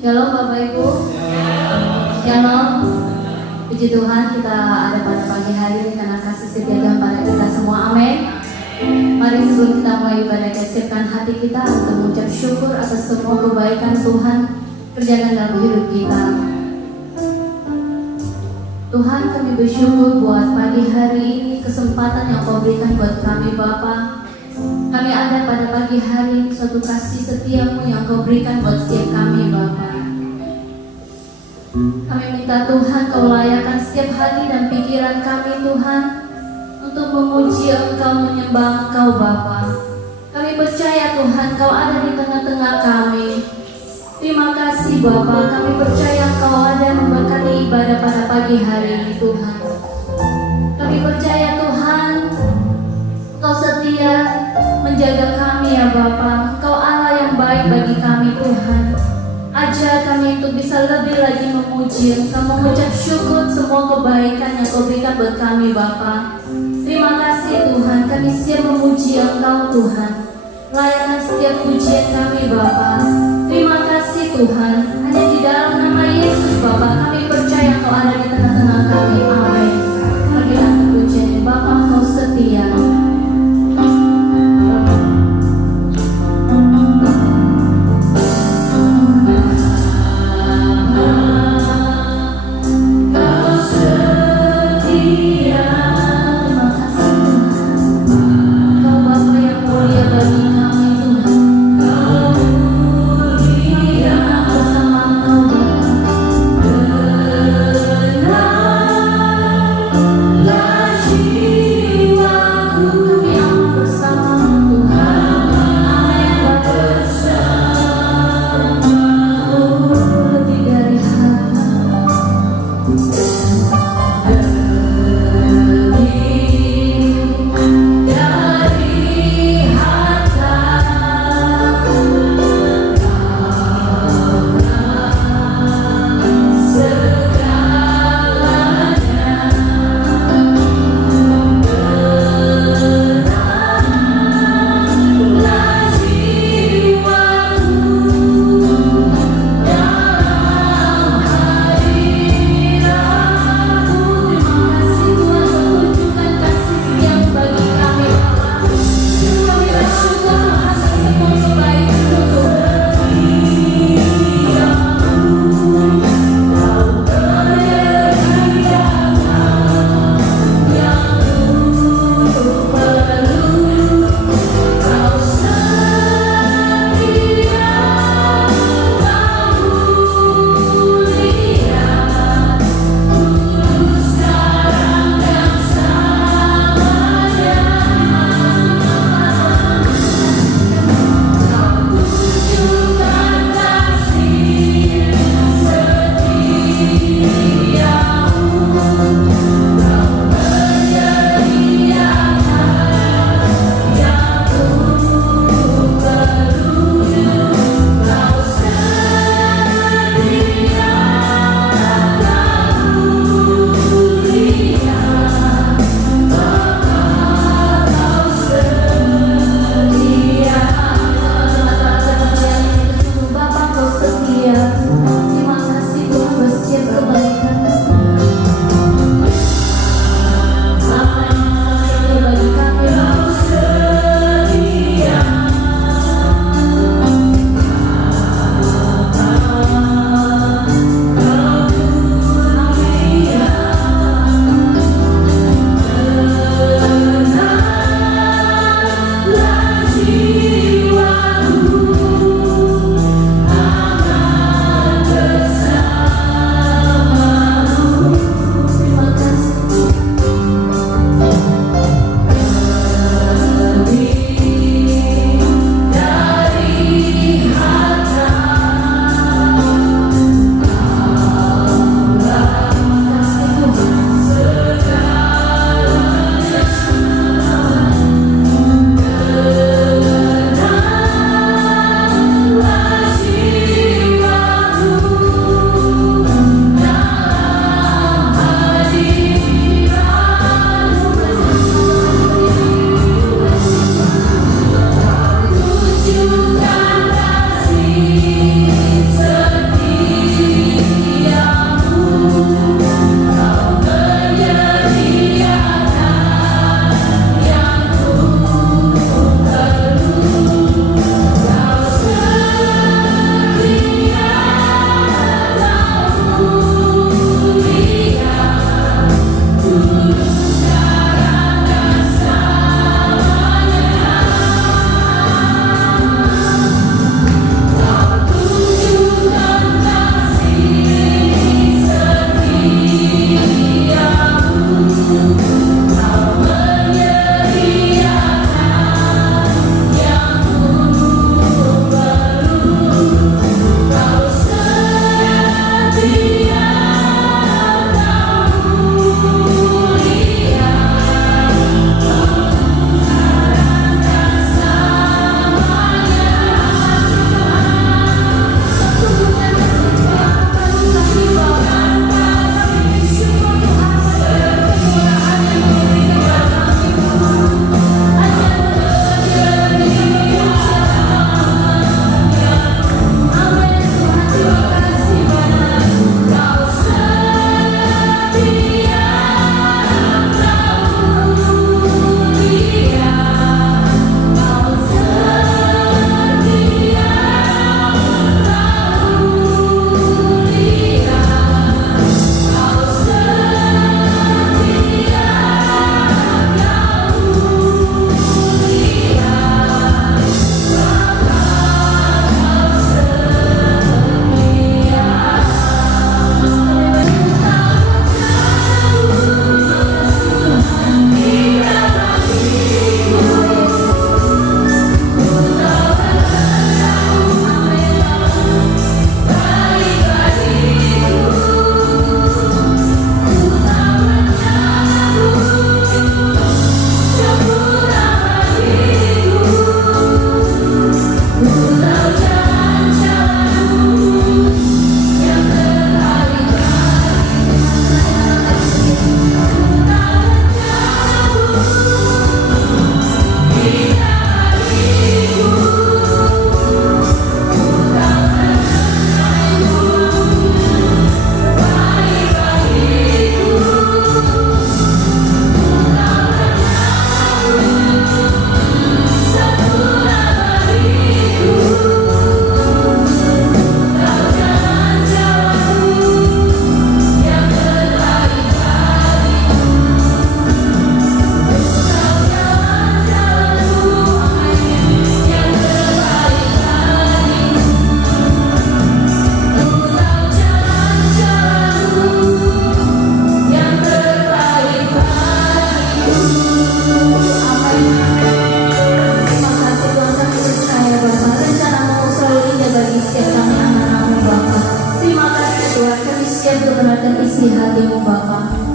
Shalom Bapak Ibu. Shalom. Puji Tuhan kita ada pada pagi hari ini karena kasih setia Tuhan pada kita semua. Amin. Mari sebelum kita mulai ibadah, siapkan hati kita untuk mengucap syukur atas semua kebaikan Tuhan kerjakan dalam hidup kita. Tuhan, kami bersyukur buat pagi hari ini, kesempatan yang Kau berikan buat kami Bapa. Kami ada pada pagi hari ini, suatu kasih setiamu yang Kau berikan buat setiap kami Bapa. Kami minta Tuhan Kau layakkan setiap hati dan pikiran kami Tuhan untuk memuji Engkau, menyembah Engkau Bapa. Kami percaya Tuhan Kau ada di tengah-tengah kami. Terima kasih Bapa, kami percaya Kau ada memberkati ibadah pada pagi hari ini Tuhan. Kami percaya Tuhan Kau setia menjaga kami ya Bapa. Kau Allah yang baik bagi kami Tuhan. Ajar kami untuk bisa lebih lagi memuji Engkau, mengucap syukur semua kebaikan yang Kau berikan buat kami Bapa. Terima kasih Tuhan, kami siap memuji Engkau Tuhan. Layakkan setiap pujian kami Bapa. Terima kasih Tuhan, hanya di dalam nama Yesus Bapa kami percaya Kau ada di tengah-tengah kami. Amin. Berikan pujian Bapa, Kau setia. Bersama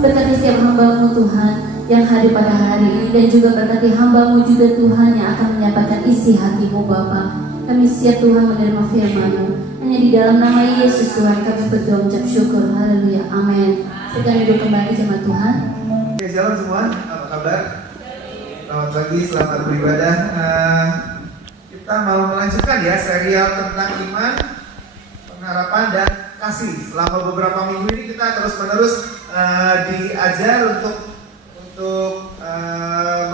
Berkati setiap hamba-Mu Tuhan yang hadir pada hari ini, dan juga berkati hamba-Mu juga Tuhan yang akan menyampaikan isi hati-Mu Bapa. Kami siap Tuhan menerima firman-Mu. Hanya di dalam nama Yesus Tuhan kami berdoa mengucap syukur. Haleluya. Amin. Sedang hidup kembali jemaat Tuhan. Oke, shalom semua. Apa kabar? Selamat pagi, selamat beribadah. Kita mau melanjutkan ya serial tentang iman, pengharapan dan kasih. Selama beberapa minggu ini kita terus-menerus diajar untuk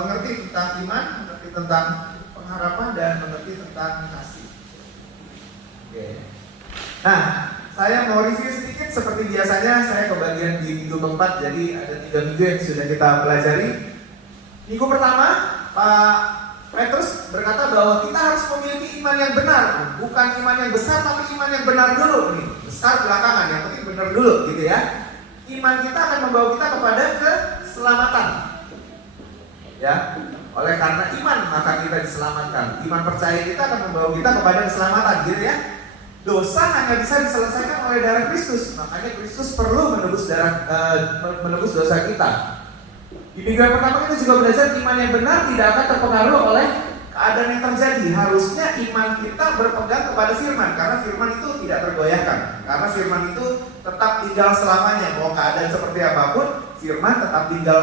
mengerti tentang iman, mengerti tentang pengharapan dan mengerti tentang kasih. Oke. Nah, saya mau review sedikit seperti biasanya. Saya kebagian di minggu keempat, jadi ada 3 minggu yang sudah kita pelajari. Minggu pertama, Pak Petrus berkata bahwa kita harus memiliki iman yang benar, bukan iman yang besar, tapi iman yang benar dulu nih. Besar belakangan, yang penting benar dulu, gitu ya. Iman kita akan membawa kita kepada keselamatan. Ya, oleh karena iman maka kita diselamatkan. Iman percaya kita akan membawa kita kepada keselamatan, gitu ya. Dosa hanya bisa diselesaikan oleh darah Kristus, makanya Kristus perlu menebus dosa kita. Di minggu yang pertama kita juga belajar iman yang benar tidak akan terpengaruh oleh keadaan yang terjadi. Harusnya iman kita berpegang kepada firman, karena firman itu tidak tergoyahkan. Karena firman itu tetap tinggal selamanya. Mau keadaan seperti apapun, firman tetap tinggal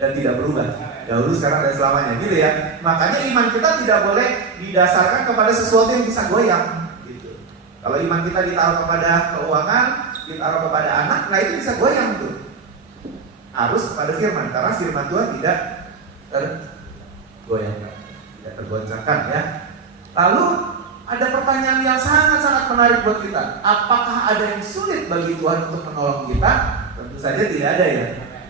dan tidak berubah. Dahulu, sekarang, dan selamanya, gitu ya. Makanya iman kita tidak boleh didasarkan kepada sesuatu yang bisa goyang, gitu. Kalau iman kita ditaruh kepada keuangan, ditaruh kepada anak, nah itu bisa goyang tuh. Harus kepada firman, karena firman Tuhan tidak tergoyahkan, tidak tergoncangkan ya. Lalu ada pertanyaan yang sangat-sangat menarik buat kita. Apakah ada yang sulit bagi Tuhan untuk menolong kita? Tentu saja tidak ada ya.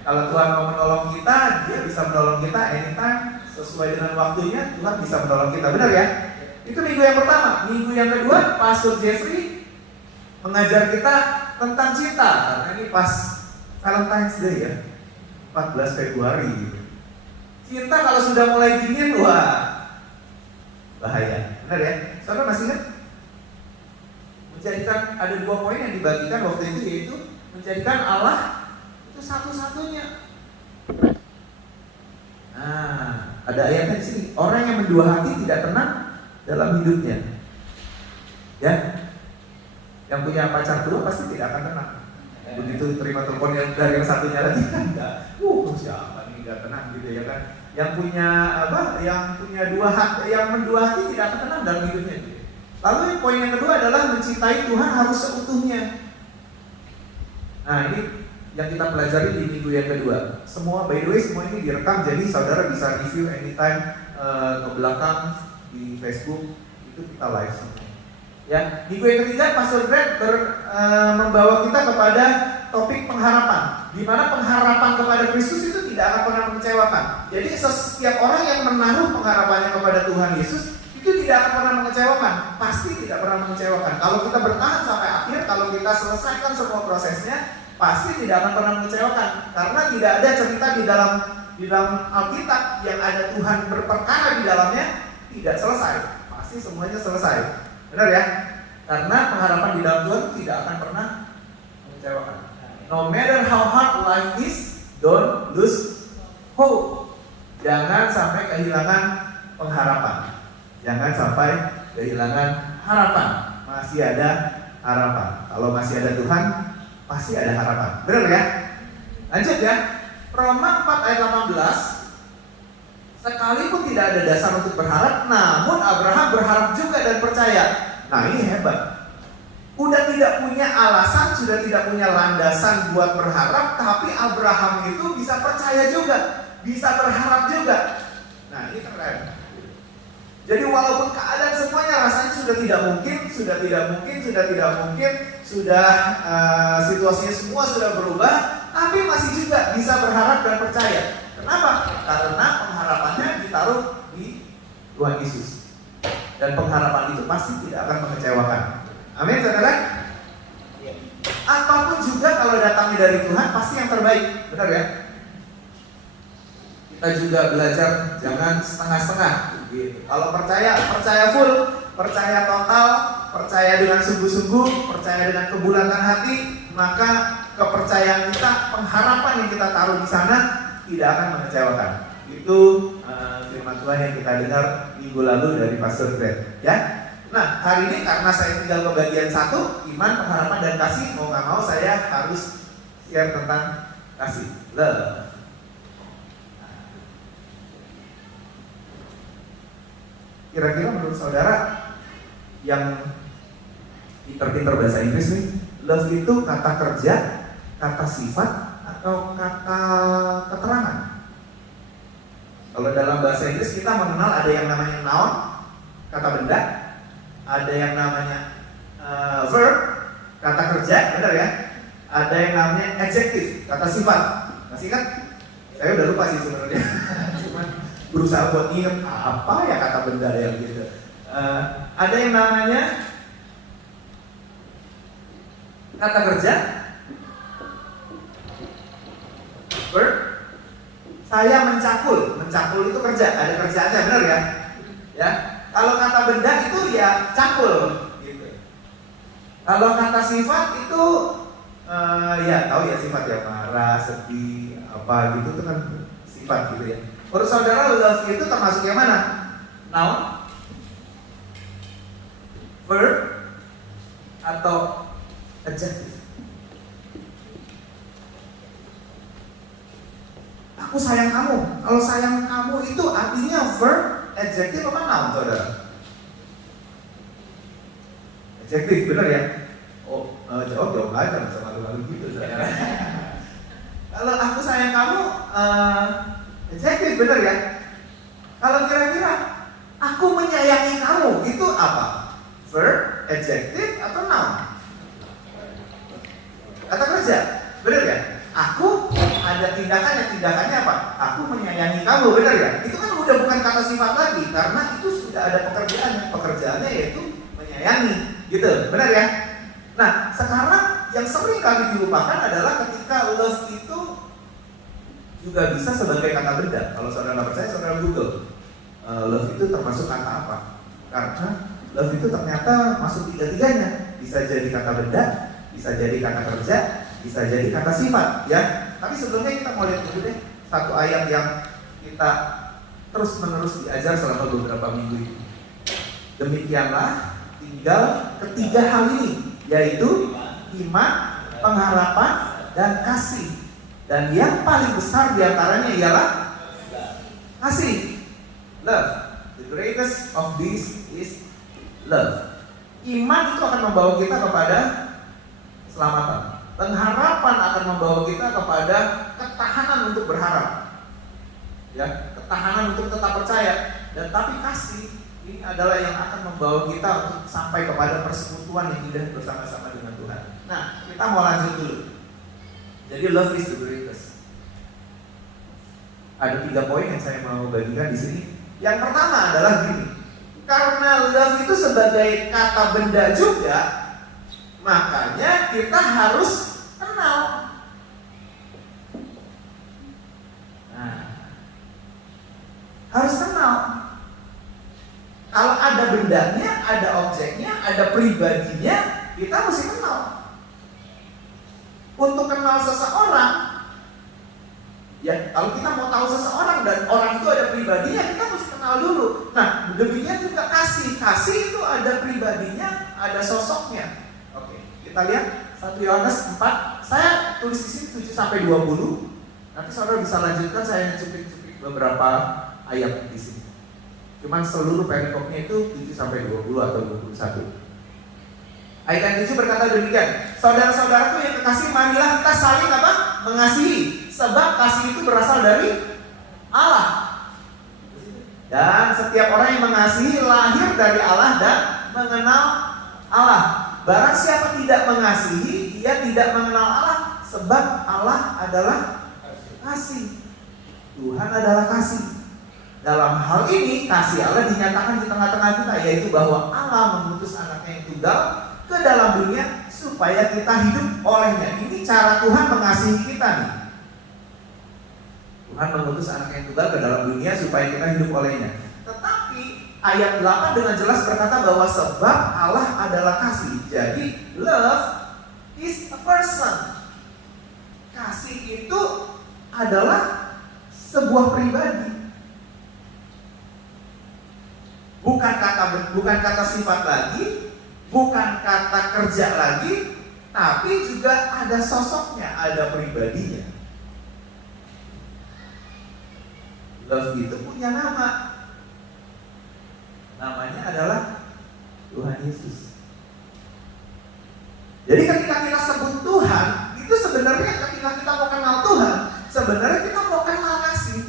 Kalau Tuhan mau menolong kita, Dia bisa menolong kita anytime, sesuai dengan waktunya. Tuhan bisa menolong kita, benar ya? Itu minggu yang pertama. Minggu yang kedua, Pastor Jeffrey mengajar kita tentang cinta. Karena ini pas Valentine's Day ya, 14 Februari gitu. Cinta kalau sudah mulai dingin, wah bahaya, benar ya? Saudara masih ingat? Menjadikan, ada 2 poin yang dibagikan waktu itu, yaitu menjadikan Allah itu satu-satunya. Nah, ada ayatnya di sini. Orang yang mendua hati tidak tenang dalam hidupnya. Ya, yang punya pacar 2 pasti tidak akan tenang. Begitu terima telepon yang dari yang satunya lagi kan enggak, siapa nih enggak tenang gitu ya kan. Yang punya yang punya 2 hati, yang mendua hati tidak akan tenang dalam hidupnya gitu. Lalu poin yang kedua adalah mencintai Tuhan harus seutuhnya. Nah, ini yang kita pelajari di minggu yang kedua. Semua, by the way, semua ini direkam, jadi saudara bisa review anytime ke belakang di Facebook, itu kita live semua. Ya, minggu yang ketiga Pastor Greg membawa kita kepada topik pengharapan, di mana pengharapan kepada Kristus itu tidak akan pernah mengecewakan. Jadi setiap orang yang menaruh pengharapannya kepada Tuhan Yesus itu tidak akan pernah mengecewakan, pasti tidak pernah mengecewakan. Kalau kita bertahan sampai akhir, kalau kita selesaikan semua prosesnya, pasti tidak akan pernah mengecewakan. Karena tidak ada cerita di dalam Alkitab yang ada Tuhan berperkara di dalamnya tidak selesai. Pasti semuanya selesai. Benar ya? Karena pengharapan di dalam Tuhan tidak akan pernah mengecewakan. No matter how hard life is, don't lose hope. Jangan sampai kehilangan pengharapan. Jangan sampai kehilangan harapan. Masih ada harapan. Kalau masih ada Tuhan, pasti ada harapan. Benar ya? Lanjut ya. Roma 4 ayat 18. Sekalipun tidak ada dasar untuk berharap, namun Abraham berharap juga dan percaya. Nah, ini hebat. Udah tidak punya alasan, sudah tidak punya landasan buat berharap, tapi Abraham itu bisa percaya juga, bisa berharap juga. Nah, ini keren. Jadi walaupun keadaan semuanya rasanya sudah tidak mungkin, situasinya semua sudah berubah, tapi masih juga bisa berharap dan percaya. Kenapa? Karena pengharapannya ditaruh di Tuhan Yesus. Dan pengharapan itu pasti tidak akan mengecewakan. Amin, saudara? Apapun juga kalau datangnya dari Tuhan pasti yang terbaik. Benar ya? Kita juga belajar jangan setengah-setengah. Kalau percaya full, percaya total, percaya dengan sungguh-sungguh, percaya dengan kebulatan hati, maka kepercayaan kita, pengharapan yang kita taruh di sana tidak akan mengecewakan. Itu firman Tuhan yang kita dengar minggu lalu dari Pastor Greg, ya. Nah, hari ini karena saya tinggal ke bagian 1, iman, pengharapan, dan kasih, mau nggak mau saya harus share tentang kasih, love. Kira-kira menurut saudara yang pinter-pinter bahasa Inggris nih, love itu kata kerja, kata sifat, atau kata keterangan? Kalau dalam bahasa Inggris kita mengenal ada yang namanya noun, kata benda, ada yang namanya verb, kata kerja, benar ya? Ada yang namanya adjective, kata sifat. Masih kan? Saya udah lupa sih sebenarnya. Cuman berusaha buat ingat apa ya kata benda yang gitu. Ada yang namanya kata kerja, verb. Saya mencakul itu kerja, ada kerjaannya, benar ya? Ya. Kalau kata benda itu ya cakul, gitu. Kalau kata sifat itu ya tahu ya sifat ya, marah, sedih, apa gitu itu kan sifat gitu ya. Menurut saudara love itu termasuk yang mana? Noun, verb, atau adjective? Aku sayang kamu. Kalau sayang kamu itu artinya verb, adjective apa noun, saudara? Adjective, benar ya? Jawab aja, bisa malu-malu gitu, saudara. Kalau aku sayang kamu, adjective, benar ya? Kalau kira-kira aku menyayangi kamu, itu apa? Verb, adjective, atau noun? Kata kerja, benar ya? Aku ada tindakannya apa? Aku menyayangi kamu, benar ya? Itu kan udah bukan kata sifat lagi, karena itu sudah ada pekerjaannya yaitu menyayangi, gitu, benar ya? Nah, sekarang yang sering kali dilupakan adalah ketika love itu juga bisa sebagai kata benda. Kalau saudara percaya, saudara Google love itu termasuk kata apa? Karena love itu ternyata masuk tiga-tiganya. Bisa jadi kata benda, bisa jadi kata kerja, bisa jadi kata sifat, ya. Tapi sebelumnya kita mau lihat dulu deh satu ayat yang kita terus-menerus diajar selama beberapa minggu ini. Demikianlah tinggal ketiga hal ini, yaitu iman, pengharapan, dan kasih. Dan yang paling besar diantaranya ialah kasih, love. The greatest of these is love. Iman itu akan membawa kita kepada keselamatan. Pengharapan akan membawa kita kepada ketahanan untuk berharap, ya, ketahanan untuk tetap percaya. Dan tapi kasih ini adalah yang akan membawa kita untuk sampai kepada persekutuan yang indah bersama-sama dengan Tuhan. Nah, kita mau lanjut dulu. Jadi love is the greatest. Ada 3 poin yang saya mau bagikan di sini. Yang pertama adalah gini. Karena love itu sebagai kata benda juga, makanya kita harus kenal. Nah, harus kenal. Kalau ada bendanya, ada objeknya, ada pribadinya, kita mesti kenal. Untuk kenal seseorang, ya kalau kita mau tahu seseorang dan orang itu ada pribadinya, kita mesti kenal dulu. Nah, demikian juga kasih. Kasih itu ada pribadinya, ada sosoknya. Oke, kita lihat 1 Yohanes 4. Saya tulis di sini 7 sampai 20. Nanti saudara bisa lanjutkan, saya cuplik-cuplik beberapa ayat di sini. Cuman seluruh perikopnya itu 7 sampai 20 atau 21. Ayat yang 7 berkata demikian, saudara-saudaraku yang kekasih, marilah kita saling apa? Mengasihi, sebab kasih itu berasal dari Allah. Dan setiap orang yang mengasihi lahir dari Allah dan mengenal Allah. Barang siapa tidak mengasihi, ia tidak mengenal Allah, sebab Allah adalah kasih. Tuhan adalah kasih. Dalam hal ini kasih Allah dinyatakan di tengah-tengah kita, yaitu bahwa Allah mengutus anaknya yang tunggal ke dalam dunia supaya kita hidup olehnya. Ini cara Tuhan mengasihi kita nih. Tuhan mengutus anaknya yang tunggal ke dalam dunia supaya kita hidup olehnya. Tetapi ayat 8 dengan jelas berkata bahwa sebab Allah adalah kasih. Jadi love is a person. kasih itu adalah sebuah pribadi. Bukan kata sifat lagi, bukan kata kerja lagi, tapi juga ada sosoknya, ada pribadinya. Love itu punya nama. Namanya adalah Tuhan Yesus. Jadi ketika kita sebut Tuhan, itu sebenarnya ketika kita mau kenal Tuhan, sebenarnya kita mau kenal kasih.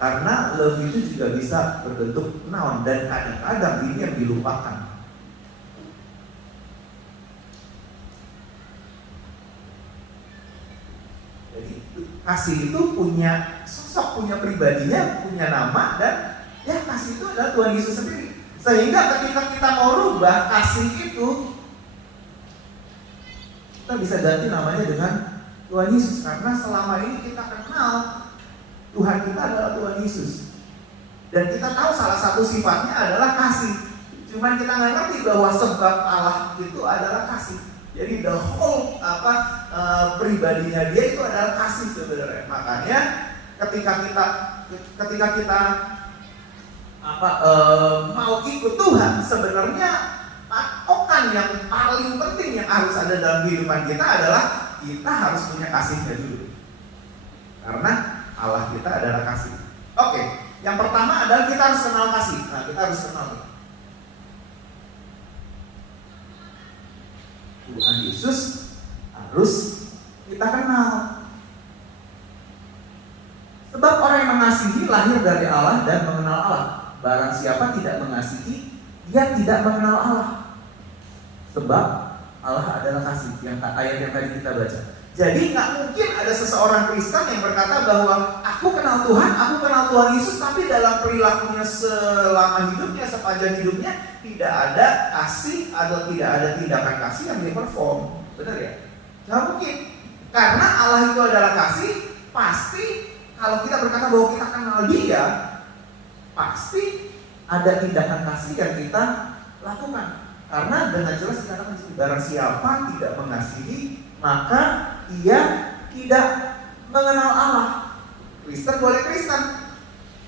Karena love itu juga bisa berbentuk noun, dan kadang-kadang ini yang dilupakan. Jadi kasih itu punya sosok, punya pribadinya, punya nama, dan ya kasih itu adalah Tuhan Yesus sendiri. Sehingga ketika kita mau rubah kasih itu, kita bisa ganti namanya dengan Tuhan Yesus. Karena selama ini kita kenal Tuhan kita adalah Tuhan Yesus, dan kita tahu salah satu sifatnya adalah kasih. Cuman kita nggak ngerti bahwa sebab Allah itu adalah kasih. Jadi the whole pribadinya dia itu adalah kasih sebenarnya. Makanya ketika kita mau ikut Tuhan, sebenarnya patokan yang paling penting yang harus ada dalam kehidupan kita adalah kita harus punya kasihnya dulu. Karena Allah kita adalah kasih. Oke, yang pertama adalah kita harus kenal kasih. Nah, kita harus kenal Tuhan Yesus, harus kita kenal. Sebab orang yang mengasihi lahir dari Allah dan mengenal Allah. Barang siapa tidak mengasihi, dia tidak mengenal Allah. Sebab Allah adalah kasih. Yang ayat yang tadi kita baca. Jadi nggak mungkin ada seseorang Kristen yang berkata bahwa aku kenal Tuhan Yesus, tapi dalam perilakunya selama hidupnya, sepanjang hidupnya tidak ada kasih atau tidak ada tindakan kasih yang dia perform. Benar ya? Nggak mungkin. Karena Allah itu adalah kasih, pasti kalau kita berkata bahwa kita kenal Dia, pasti ada tindakan kasih yang kita lakukan. Karena dengan jelas dikatakan barang siapa tidak mengasihi, maka ia tidak mengenal Allah. Kristen boleh Kristen,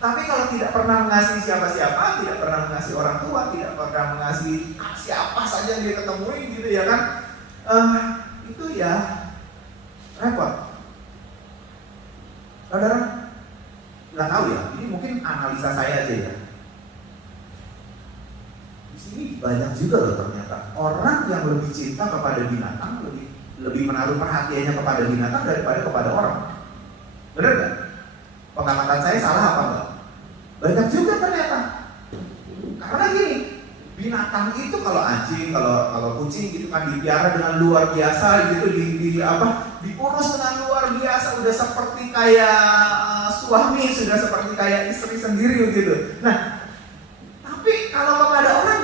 tapi kalau tidak pernah mengasihi siapa-siapa, tidak pernah mengasihi orang tua, tidak pernah mengasihi siapa saja yang dia ketemuin gitu ya kan, itu ya repot. Saudara, nggak tahu ya, ini mungkin analisa saya aja ya. Di sini banyak juga loh ternyata orang yang lebih cinta kepada binatang, lebih menaruh perhatiannya kepada binatang daripada kepada orang. Benar nggak? Pengamatan saya salah apa enggak? Banyak juga ternyata. Karena gini, binatang itu kalau anjing, kalau kucing gitu kan dipiara dengan luar biasa gitu, diurus dengan luar biasa, udah seperti kayak suami, sudah seperti kayak istri sendiri gitu. Nah, tapi kalau kepada orang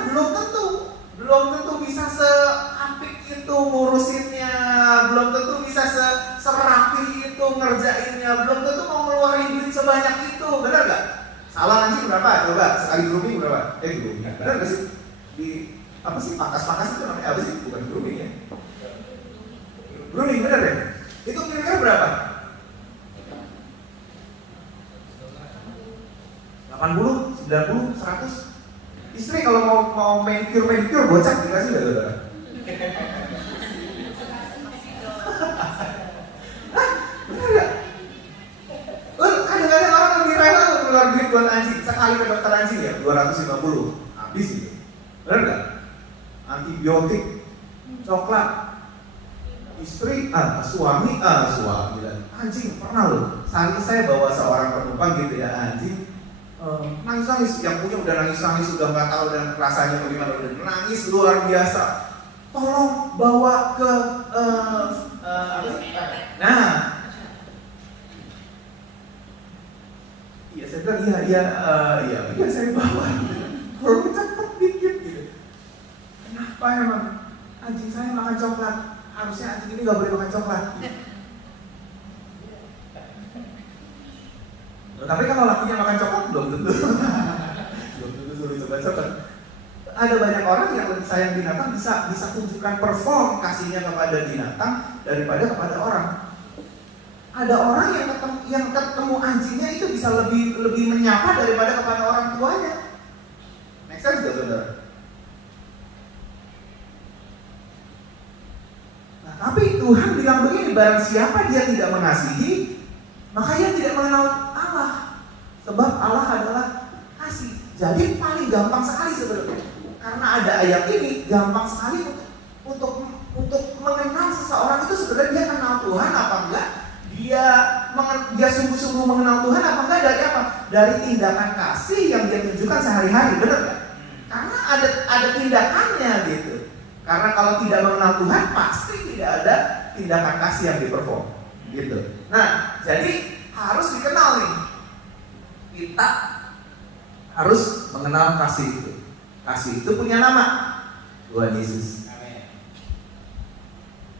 belum tentu bisa seapik itu ngurusinnya, belum tentu bisa serapi itu ngerjainnya, belum tentu mau ngeluarin duit sebanyak itu, benar gak? Salah anjing berapa? Coba sekali grooming berapa? Grooming, benar gak sih? Di apa sih pangkas itu namanya apa sih? Bukan grooming ya? Grooming benar ya? Itu kira-kira berapa? 80, 90, 100? Istri kalau mau manicure bocah dikasih nggak saudara? Benar nggak? Kadang-kadang orang lebih rela keluar duit buat anjing. Sekali ke dokter anjing ya 250 habis gitu. Benar nggak? Antibiotik, coklat, istri, suami dan anjing pernah loh. Saya bawa seorang penumpang gitu ya, anjing. Nangis-nangis, yang punya udah nangis-nangis, udah nggak tahu dan rasanya bagaimana, udah nangis luar biasa. Tolong bawa ke iya saya bilang iya saya bawa. Kalau cepet dikit gitu. Kenapa emang anjing saya makan coklat? Harusnya anjing ini nggak boleh makan coklat. Tapi kalau lakinya makan coklat belum tentu suruh coba coklat. Ada banyak orang yang sayang binatang bisa tunjukkan perform kasihnya kepada binatang daripada kepada orang. Ada orang yang ketemu anjingnya itu bisa lebih menyapa daripada kepada orang tuanya. Make sense gak, saudara? Nah, tapi Tuhan bilang begini, barang siapa dia tidak mengasihi, maka ia tidak mengenal Allah. Sebab Allah adalah kasih. Jadi paling gampang sekali sebenarnya. Karena ada ayat ini, gampang sekali untuk mengenal seseorang itu sebenarnya dia kenal Tuhan apa enggak. Dia sungguh-sungguh mengenal Tuhan apa enggak dari apa? Dari tindakan kasih yang dia tunjukkan sehari-hari, benar nggak? Karena ada tindakannya gitu. Karena kalau tidak mengenal Tuhan pasti tidak ada tindakan kasih yang diperform, gitu. Nah, jadi harus dikenal nih. Kita harus mengenal kasih itu. Kasih itu punya nama, Tuhan Yesus.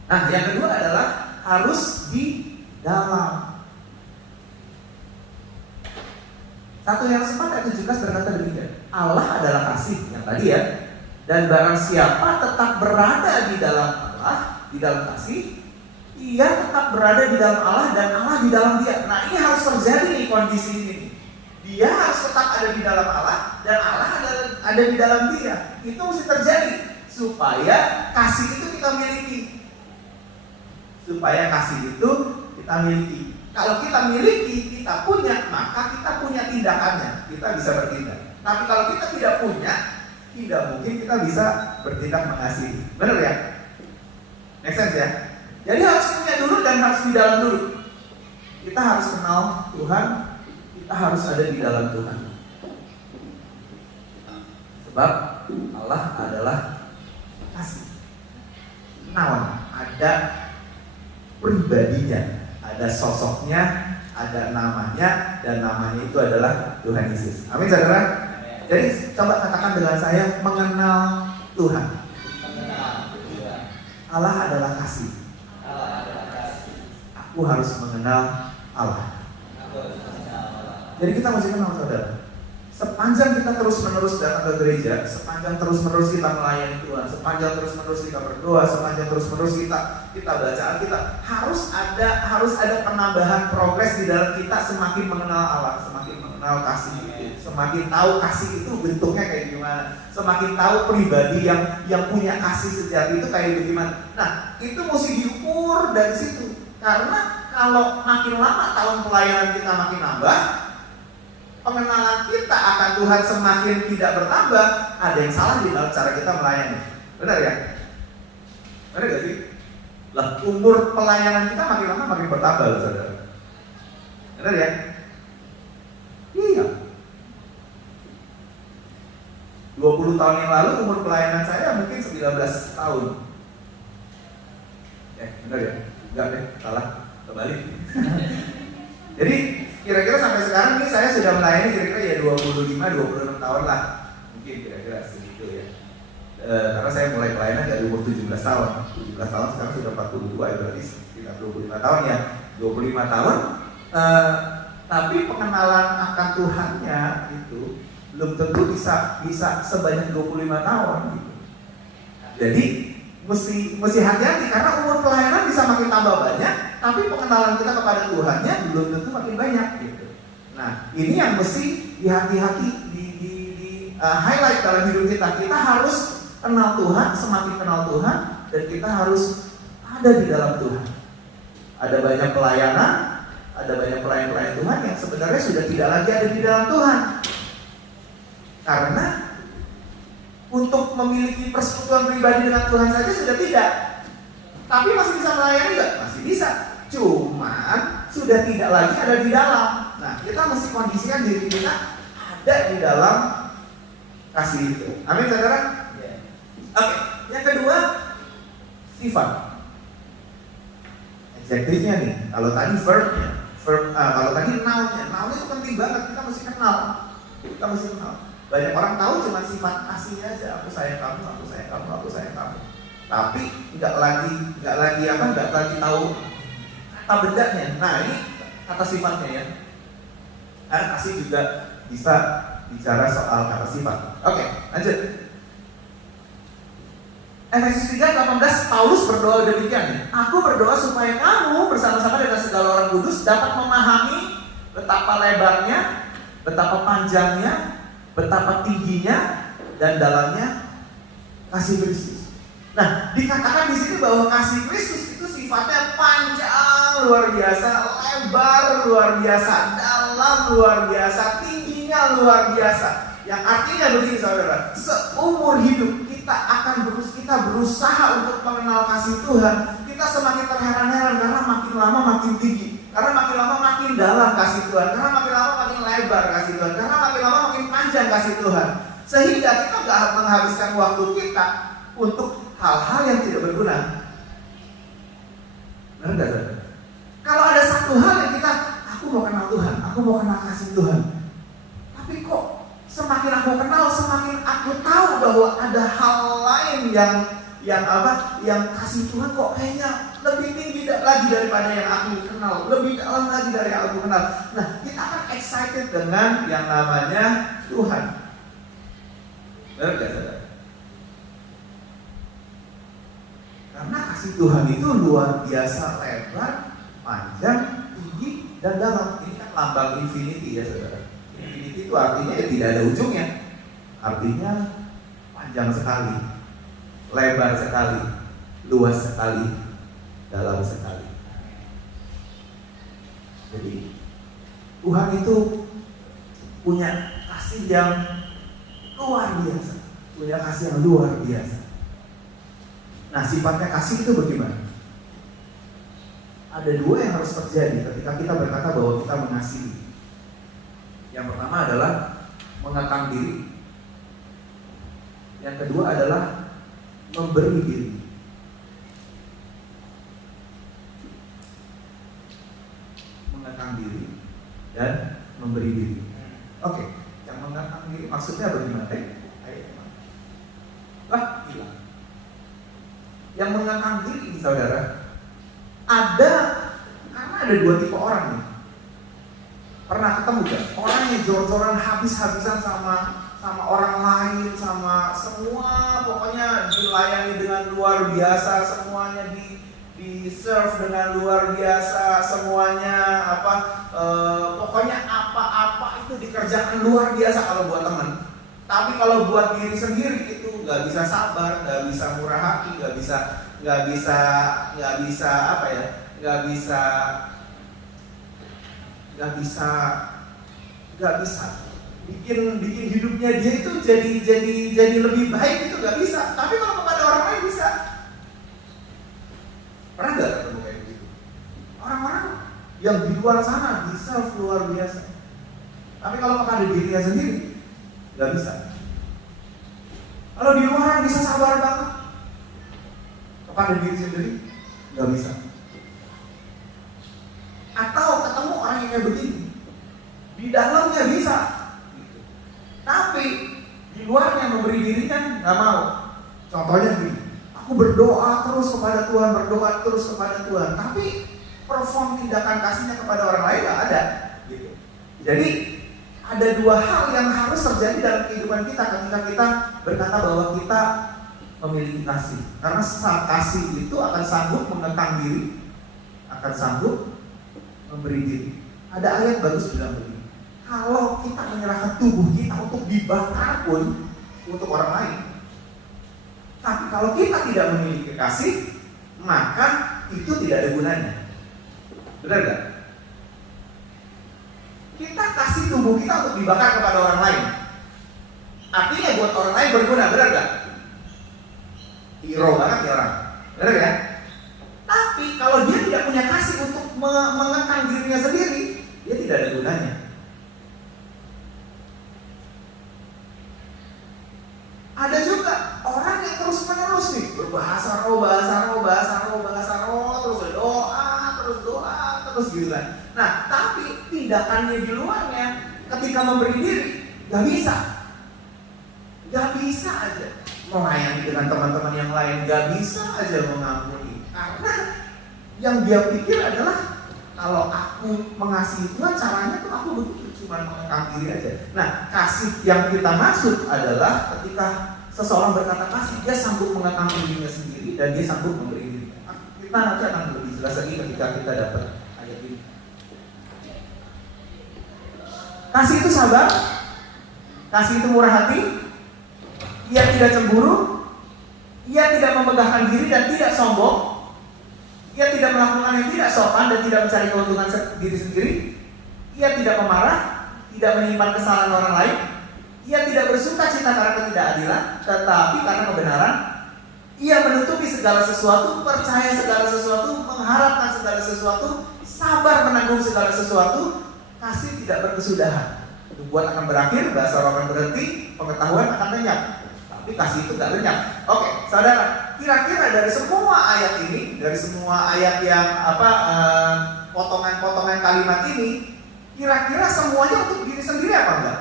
Nah, yang kedua adalah harus di dalam. 1 Yohanes 4 ayat 17 berkata demikian. Allah adalah kasih, yang tadi ya. Dan barang siapa tetap berada di dalam Allah, di dalam kasih, ia tetap berada di dalam Allah dan Allah di dalam dia. Nah, ini harus terjadi nih kondisi ini. Dia harus tetap ada di dalam Allah dan Allah ada di dalam dia. Itu mesti terjadi supaya kasih itu kita miliki. Supaya kasih itu kita miliki. Kalau kita miliki, kita punya, maka kita punya tindakannya. Kita bisa bertindak. Tapi kalau kita tidak punya, tidak mungkin kita bisa bertindak mengasihi. Benar ya? Make sense ya? Jadi harus punya dulu dan harus di dalam dulu. Kita harus kenal Tuhan, kita harus ada di dalam Tuhan. Sebab Allah adalah kasih. Namun ada pribadinya, ada sosoknya, ada namanya, dan namanya itu adalah Tuhan Yesus. Amin, saudara. Jadi coba katakan dengan saya, mengenal Tuhan. Allah adalah kasih. Aku harus mengenal Allah. Jadi kita mesti kenal, saudara. Sepanjang kita terus-menerus datang ke gereja, sepanjang terus-menerus kita melayani Tuhan, sepanjang terus-menerus kita berdoa, sepanjang terus-menerus kita baca Alkitab, harus ada penambahan progres di dalam kita semakin mengenal Allah, semakin mengenal kasih itu, semakin tahu kasih itu bentuknya kayak gimana, semakin tahu pribadi yang punya kasih sejati itu kayak bagaimana. Nah, itu mesti diukur dari situ. Karena kalau makin lama tahun pelayanan kita makin nambah, pengenalan kita akan Tuhan semakin tidak bertambah, ada yang salah di dalam cara kita melayani. Benar ya? Benar gak sih? Lah, umur pelayanan kita makin lama makin bertambah loh, saudara. Benar ya? Iya. 20 tahun yang lalu umur pelayanan saya mungkin 19 tahun. Benar ya? Enggak deh, salah. Kembali. Jadi kira-kira sampai sekarang ini saya sudah melayani kira-kira ya 25-26 tahun lah. Mungkin kira-kira segitu ya. Karena saya mulai pelayanan dari umur 17 tahun. 17 tahun sekarang sudah 42 ya, berarti sekitar 25 tahun ya. 25 tahun. Tapi pengenalan akan Tuhannya itu belum tentu bisa sebanyak 25 tahun gitu. Jadi mesti hati-hati karena umur pelayanan bisa makin tambah banyak, tapi pengenalan kita kepada Tuhannya belum tentu makin banyak gitu. Nah, ini yang mesti dihati-hati di highlight dalam hidup kita. Kita harus kenal Tuhan, semakin kenal Tuhan, dan kita harus ada di dalam Tuhan. Ada banyak pelayanan, ada banyak pelayan-pelayan Tuhan yang sebenarnya sudah tidak lagi ada di dalam Tuhan. Karena untuk memiliki persekutuan pribadi dengan Tuhan saja sudah tidak. Tapi masih bisa melayani nggak? Masih bisa. Cuman sudah tidak lagi ada di dalam. Nah, kita mesti kondisikan diri kita ada di dalam kasih itu. Amin, saudara? Oke. Yang kedua, sifat. Adjektifnya nih. Kalau tadi verbnya, kalau tadi noun-nya. Noun itu penting banget. Kita mesti kenal. Banyak orang tahu cuma sifat aslinya aja. Aku sayang kamu, aku sayang kamu, aku sayang kamu. Tapi nggak lagi tahu kata bedanya. Nah, ini kata sifatnya ya. Kasih juga bisa bicara soal kata sifat. Oke, lanjut. Efesus 3:18 Paulus berdoa demikian. Aku berdoa supaya kamu bersama-sama dengan segala orang kudus dapat memahami betapa lebarnya, betapa panjangnya, betapa tingginya dan dalamnya kasih Kristus. Nah, dikatakan di sini bahwa kasih Kristus itu sifatnya panjang luar biasa, lebar luar biasa, dalam luar biasa, tingginya luar biasa. Yang artinya begini saudara, seumur hidup kita berusaha untuk mengenal kasih Tuhan, kita semakin terheran-heran karena makin lama makin tinggi, karena makin lama makin dalam kasih Tuhan, karena makin lama makin lebar kasih Tuhan, karena makin lama makin panjang kasih Tuhan, sehingga kita gak menghabiskan waktu kita untuk hal-hal yang tidak berguna. Benar gak saudara? Kalau ada satu hal yang aku mau kenal Tuhan, aku mau kenal kasih Tuhan, tapi kok semakin aku kenal, semakin aku tahu bahwa ada hal lain yang kasih Tuhan kok kayaknya lebih tinggi lagi daripada yang aku kenal, lebih dalam lagi dari yang aku kenal. Nah, kita akan excited dengan yang namanya Tuhan. Benar gak saudara? Karena kasih Tuhan itu luar biasa lebar, panjang, tinggi, dan dalam. Ini kan lambang infinity ya saudara. Infinity itu artinya tidak ada ujungnya. Artinya panjang sekali, lebar sekali, luas sekali, dalam sekali. Jadi Tuhan itu punya kasih yang luar biasa, punya kasih yang luar biasa. Nah, sifatnya kasih itu bagaimana? Ada dua yang harus terjadi ketika kita berkata bahwa kita mengasihi. Yang pertama adalah mengekang diri. Yang kedua adalah memberi diri. Mengekang diri dan memberi diri. Oke, yang mengekang diri maksudnya bagaimana? Gila. Yang mengekang diri ini saudara, karena ada dua tipe orang nih. Pernah ketemu gak? Orang yang jor-joran habis-habisan sama orang lain, sama semua, pokoknya dilayani dengan luar biasa, semuanya di serve dengan luar biasa, semuanya pokoknya apa-apa itu dikerjakan luar biasa kalau buat teman. Tapi kalau buat diri sendiri itu nggak bisa sabar, nggak bisa murah hati, nggak bisa bikin hidupnya dia itu jadi lebih baik, itu nggak bisa. Tapi kalau kepada orang lain bisa. Pernah nggak ketemu kayak gitu? Orang-orang yang di luar sana bisa luar biasa. Tapi kalau kepada dirinya sendiri nggak bisa. Kalau di luar bisa sabar banget, kepada diri sendiri nggak bisa. Atau ketemu orang yang kayak begini, di dalamnya bisa, tapi di luarnya memberi dirinya nggak mau. Contohnya gini, aku berdoa terus kepada Tuhan, tapi perform tindakan kasihnya kepada orang lain nggak ada. Gitu. Jadi ada dua hal yang harus terjadi dalam kehidupan kita ketika kita berkata bahwa kita memiliki kasih. Karena kasih itu akan sanggup mengekang diri, akan sanggup memberi diri. Ada ayat bagus bilang begini, kalau kita menyerahkan tubuh kita untuk dibakar pun untuk orang lain, tapi kalau kita tidak memiliki kasih, maka itu tidak ada gunanya. Benar gak? Kita kasih tubuh kita untuk dibakar kepada orang lain, artinya buat orang lain berguna, benar gak? Hero banget ya orang, benar ya? Tapi kalau dia tidak punya kasih untuk mengekang dirinya sendiri, dia tidak ada gunanya. Ada juga orang yang terus menerus nih berbahasa roh, terus berdoa, terus gitu kan. Nah, tapi tindakannya di luarnya ketika memberi diri gak bisa aja melayani dengan teman-teman yang lain, gak bisa aja mengampuni. Karena yang dia pikir adalah kalau aku mengasihi Tuhan caranya tuh aku begitu, cuma mengekang diri aja. Nah, kasih yang kita maksud adalah ketika seseorang berkata kasih, dia sanggup mengekang dirinya sendiri dan dia sanggup memberi dirinya. Kita nanti akan lebih jelas lagi ketika kita dapat ayat ini. Kasih itu sabar, kasih itu murah hati, ia tidak cemburu, ia tidak memegahkan diri dan tidak sombong, ia tidak melakukan yang tidak sopan dan tidak mencari keuntungan diri sendiri, ia tidak pemarah, tidak menyimpan kesalahan orang lain, ia tidak bersuka cita karena ketidakadilan, tetapi karena kebenaran. Ia menutupi segala sesuatu, percaya segala sesuatu, mengharapkan segala sesuatu, sabar menanggung segala sesuatu, kasih tidak berkesudahan. Nubuat akan berakhir, bahasa roh akan berhenti, pengetahuan akan lenyap. Tapi kasih itu tidak lenyap. Oke, saudara, kira-kira dari semua ayat ini, dari semua ayat yang potongan-potongan kalimat ini, kira-kira semuanya untuk diri sendiri apa enggak?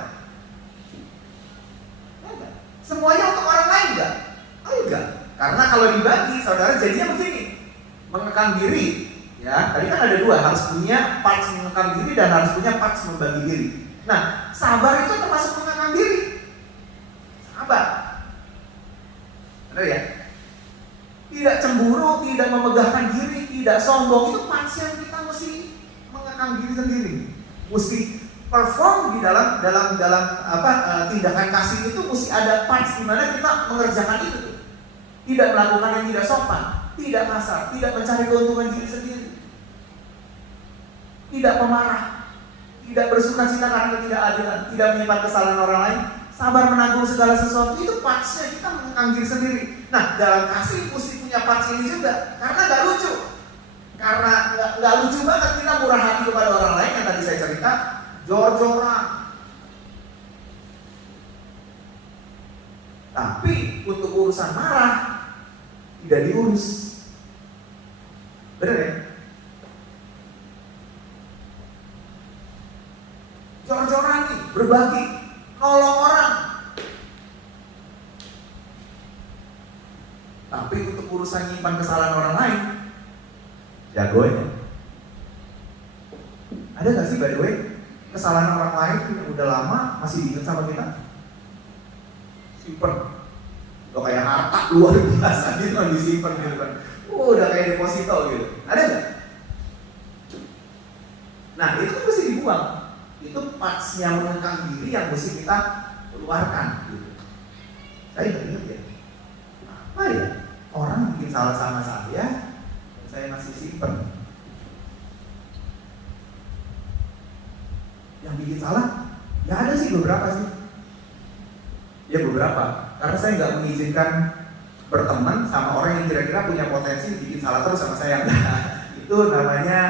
Semuanya untuk orang lain enggak? Oh enggak. Karena kalau dibagi, saudara, jadinya begini. Mengekang diri, ya. Tadi kan ada dua, harus punya parts mengekang diri dan harus punya parts membagi diri. Nah, sabar itu termasuk mengekang diri. Sabar. Benar ya? Tidak cemburu, tidak memegahkan diri, tidak sombong, itu parts yang kita mesti mengekang diri sendiri. Mesti perform di dalam tindakan kasih itu mesti ada parts di mana kita mengerjakan itu. Tidak melakukan yang tidak sopan, tidak kasar, tidak mencari keuntungan diri sendiri, tidak pemarah, tidak bersuka cita karena ketidakadilan, tidak menyimpan kesalahan orang lain, sabar menanggung segala sesuatu. Itu partsnya kita mengekang diri sendiri. Nah, dalam kasih mesti punya parts ini juga, karena gak lucu. Karena gak lucu banget kita murah hati kepada orang lain yang tadi saya cerita, jor-joran. Tapi untuk urusan marah tidak diurus. Benar ya? Jor-joran nih, berbagi, nolong orang. Tapi untuk urusan nyimpan kesalahan orang lain, jagonya. Ada gak sih by the way kesalahan orang lain yang udah lama masih diingat sama kita? Simpen. Udah kayak harta luar biasa gitu kan, disimpan gitu kan. Udah kayak deposito gitu. Ada nggak? Nah, itu kan mesti dibuang. Itu parts-nya mengekang diri yang mesti kita keluarkan gitu. Saya ingat ya. Apa ya? Orang bikin salah sama saya, dan saya masih simpen. Yang bikin salah, ya ada sih beberapa sih. Ya beberapa, karena saya nggak mengizinkan berteman sama orang yang kira-kira punya potensi bikin salah terus sama saya. Nah, itu namanya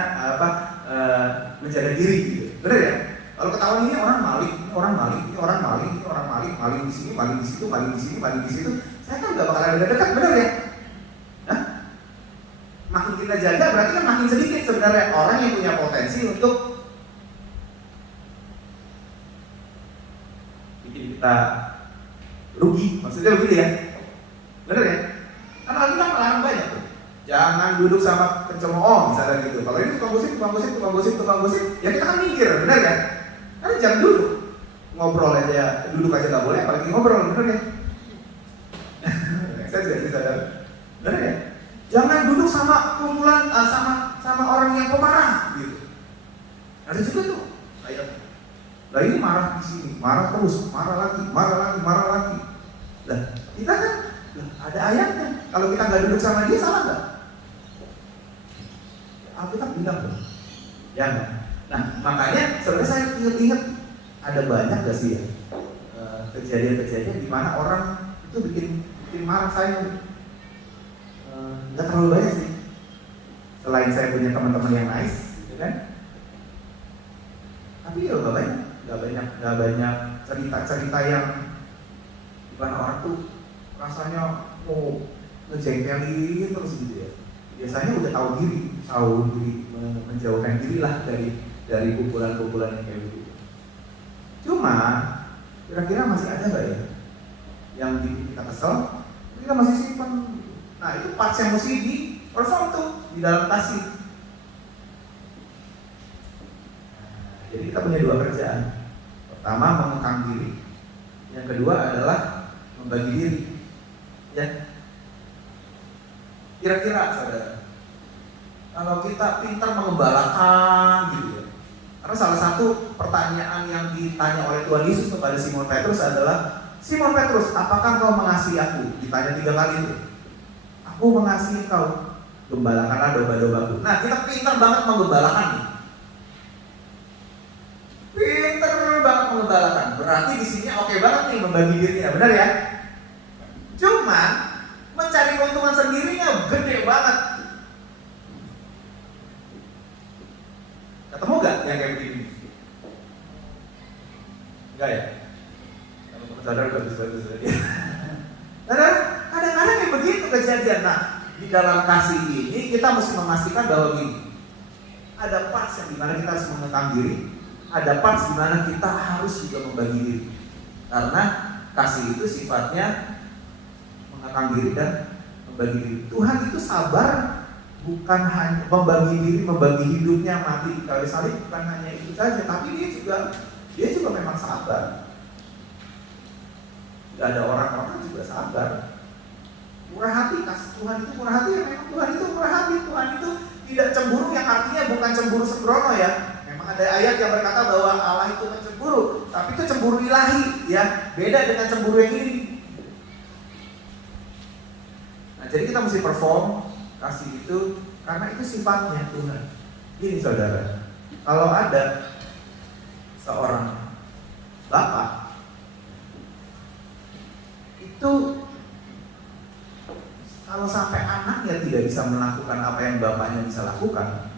menjaga diri gitu. Bener ya? Kalau ketahuan ini orang maling, ini orang maling, ini orang maling, ini orang maling, maling di sini, maling di situ, maling di sini, maling di situ, saya kan nggak bakal ada dekat, bener ya? Nah, makin kita jaga berarti kan makin sedikit sebenarnya orang yang punya potensi untuk bikin kita rugi, maksudnya begitu ya? Bener ya? Karena kita melarang banyak tuh. Jangan duduk sama pencemooh misalnya gitu. Kalau ini tukang gosip, ya kita kan mikir, bener ya? Karena jangan duduk ngobrol aja, duduk aja nggak boleh, apalagi ngobrol, bener ya? Saya juga sadar, bener ya? Jangan duduk sama kumpulan, sama orang yang pemarah, gitu. Ada juga tuh, kayak lah ini marah di sini, marah terus, marah lagi. Lah, kita kan ada ayatnya. Kalau kita nggak duduk sama dia, salah nggak? Alkitab bilang tuh, jangan. Nah, makanya sebenarnya saya ingat ada banyak gak sih ya kejadian-kejadian di mana orang itu bikin marah saya. Nggak terlalu banyak sih. Selain saya punya teman-teman yang nice, gitu kan? Tapi ya nggak banyak cerita-cerita yang bukan orang tuh rasanya mau ngejengkelin terus gitu ya. Biasanya udah tahu diri menjauhkan diri lah dari kumpulan-kumpulan yang kayak begitu. Cuma kira-kira masih ada nggak ya yang bikin kita kesel, kita masih simpan. Nah, itu parts yang mesti di perform tuh di dalam kasih. Jadi kita punya dua kerjaan. Pertama mengekang diri, yang kedua adalah membagi diri. Ya. Kira-kira saudara, kalau kita pintar mengembalakan gitu ya. Karena salah satu pertanyaan yang ditanya oleh Tuhan Yesus kepada Simon Petrus adalah, Simon Petrus, apakah kau mengasihi aku? Ditanya 3 kali itu. Aku mengasihi kau, gembalakanlah domba-dombaku. Nah, kita pintar banget menggembalakan nih. Pintar banget menggembalakan. Berarti di sini oke banget nih membagi dirinya, benar ya? Cuman mencari keuntungan sendirinya gede banget. Ketemu gak yang kayak begini? Enggak ya? Kalau saudara bagus-bagus aja. Saudara, kadang-kadang yang begitu kejadian. Nah, di dalam kasih ini kita mesti memastikan bahwa gini, ada parts yang dimana kita harus mengekang diri, ada parts dimana kita harus juga membagi diri. Karena kasih itu sifatnya mengekang diri dan membagi diri. Tuhan itu sabar, bukan hanya membagi diri, membagi hidupnya mati di kayu salib, bukan hanya itu saja, tapi dia juga memang sabar. Tidak ada orang-orang juga sabar. Murah hati, kasih Tuhan itu murah hati, ya memang Tuhan itu murah hati. Tuhan itu tidak cemburu, yang artinya bukan cemburu sembrono ya. Memang ada ayat yang berkata bahwa Allah itu mencemburu, tapi itu cemburu ilahi ya, beda dengan cemburu yang ini. Nah, jadi kita mesti perform kasih itu karena itu sifatnya Tuhan. Gini saudara, kalau ada seorang bapak itu kalau sampai anaknya tidak bisa melakukan apa yang bapaknya bisa lakukan,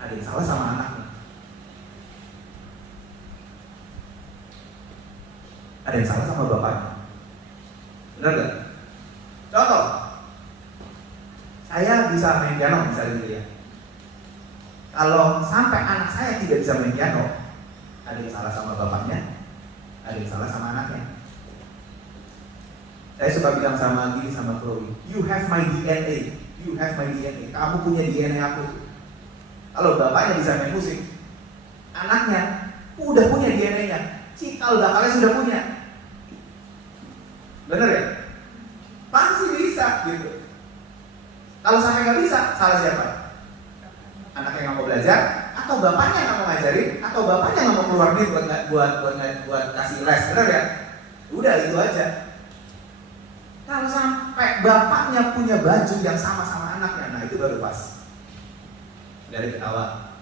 ada yang salah sama anaknya. Ada yang salah sama bapaknya. Benar gak? Contoh, saya bisa main piano misalnya gitu ya. Kalau sampai anak saya tidak bisa main piano, ada yang salah sama bapaknya, ada yang salah sama anaknya. Saya suka bilang sama Chloe, you have my DNA, you have my DNA. Kamu punya DNA aku. Kalau bapaknya bisa main musik, anaknya udah punya DNA-nya. Cikal bakalnya sudah punya. Bener ya? Pasti bisa gitu. Kalau sampai nggak bisa, salah siapa? Anaknya nggak mau belajar, atau bapaknya nggak mau ngajarin, atau bapaknya nggak mau keluar duit buat kasih les, bener ya? Udah itu aja. Kalau sampai bapaknya punya baju yang sama anaknya, nah itu baru pas. Dari ketawa.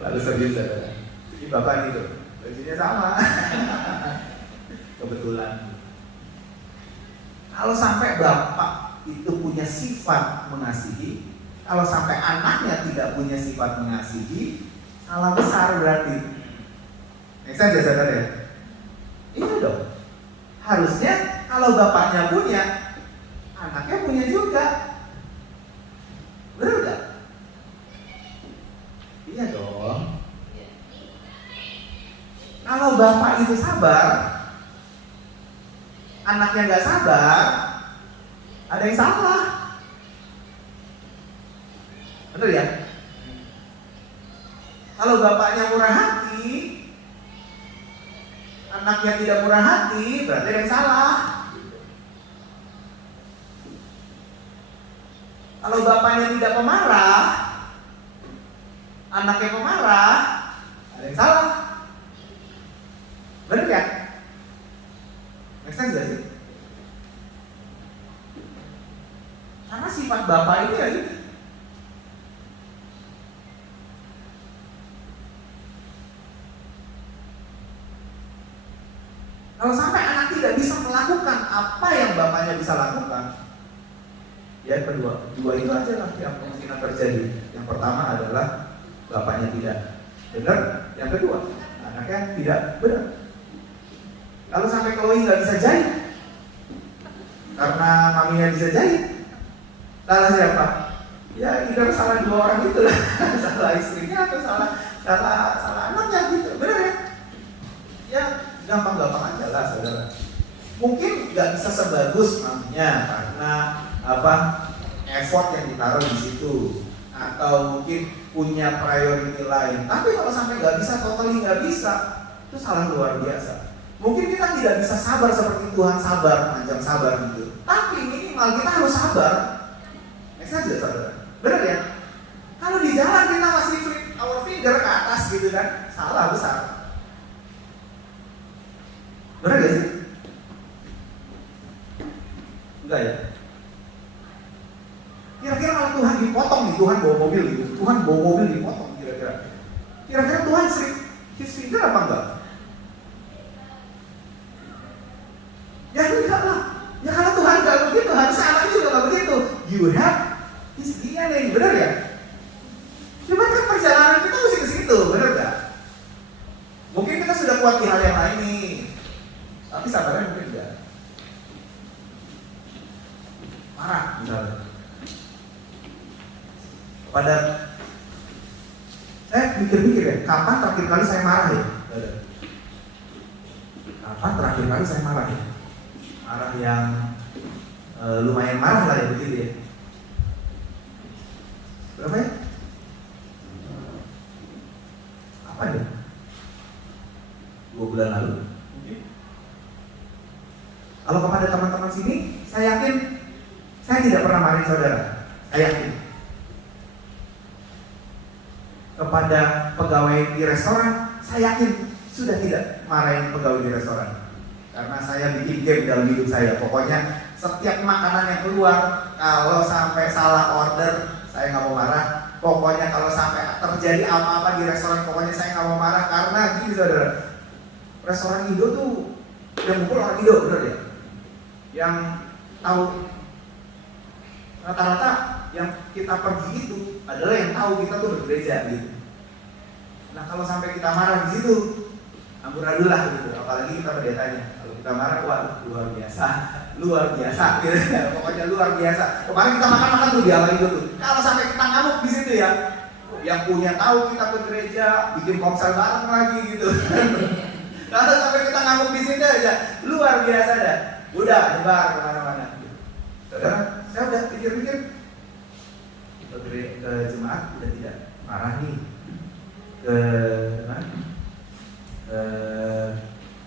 Lalu serius saudara. Ini bapak gitu, bajunya sama. Kebetulan. Kalau sampai bapak itu punya sifat mengasihi, kalau sampai anaknya tidak punya sifat mengasihi, salah besar berarti. Bisa aja saudara ya? Iya dong. Harusnya kalau bapaknya punya, anaknya punya juga. Benar gak? Iya dong. Kalau bapak itu sabar, anaknya gak sabar, ada yang salah. Benar ya? Kalau bapaknya murah hati, anaknya tidak murah hati, berarti ada yang salah. Kalau bapaknya tidak pemarah, anaknya pemarah, ada yang salah. Benar ya? Make sense gak sih? Karena sifat bapak ini ya gitu. Kalau sampai anak tidak bisa melakukan apa yang bapaknya bisa lakukan, ya kedua itu aja lah yang kemungkinan terjadi. Yang pertama adalah bapaknya tidak benar, yang kedua anaknya tidak benar. Kalau sampai Chloe nggak bisa jahit karena maminya bisa jahit, salah siapa? Ya either salah dua orang itu lah, salah istrinya atau salah anaknya gitu, benar ya? Ya gampang-gampang aja lah saudara. Mungkin nggak bisa sebagus maminya karena effort yang ditaruh di situ, atau mungkin punya priority lain. Tapi kalau sampai nggak bisa, totally nggak bisa, itu salah luar biasa. Mungkin kita tidak bisa sabar seperti Tuhan sabar, panjang sabar gitu. Tapi minimal kita harus sabar. Saya juga sabar. Benar ya? Kalau di jalan kita masih flip our finger ke atas gitu kan, salah besar. Benar gak sih? Enggak ya? Kira-kira kalau Tuhan dipotong nih, Tuhan bawa mobil gitu, Tuhan bawa mobil dipotong kira-kira. Kira-kira Tuhan his finger apa enggak? Ya enggak lah. Ya kalau Tuhan enggak begitu, harusnya anaknya juga enggak begitu. You have his DNA, benar ya? Cuma kan perjalanan kita mesti ke situ, benar enggak? Mungkin kita sudah kuat di hal yang lain nih, tapi sabarnya mungkin enggak. Marah misalnya. Pada saya mikir-mikir ya, kapan terakhir kali saya marah ya? Kapan terakhir kali saya marah ya? Marah yang lumayan marah lah ya begitu ya. Berapa ya? Apa ya? 2 bulan lalu. Kalau kepada teman-teman sini, saya yakin saya tidak pernah marahin saudara. Saya yakin. Kepada pegawai di restoran, saya yakin sudah tidak marahin pegawai di restoran. Karena saya bikin game dalam hidup saya. Pokoknya setiap makanan yang keluar, kalau sampai salah order, saya nggak mau marah. Pokoknya kalau sampai terjadi apa-apa di restoran, pokoknya saya nggak mau marah. Karena gini saudara, restoran Indo tuh yang ngumpul orang Indo, bener ya? Yang tahu rata-rata yang kita pergi itu adalah yang tahu kita tuh bergereja gitu. Nah kalau sampai kita marah di situ, amburadullah gitu. Apalagi kita pendetanya. Kalau kita marah, wah luar biasa gitu. Pokoknya luar biasa. Kemarin kita makan tuh di ala itu tuh. Kalau sampai kita ngamuk di situ ya, yang punya tahu kita ke gereja, bikin komsel bareng lagi gitu. Kalau sampai kita ngamuk di situ aja, luar biasa dah. Udah nyebar kemana-mana. Saudara, saya udah pikir-pikir ke jemaat udah tidak marah nih. Ke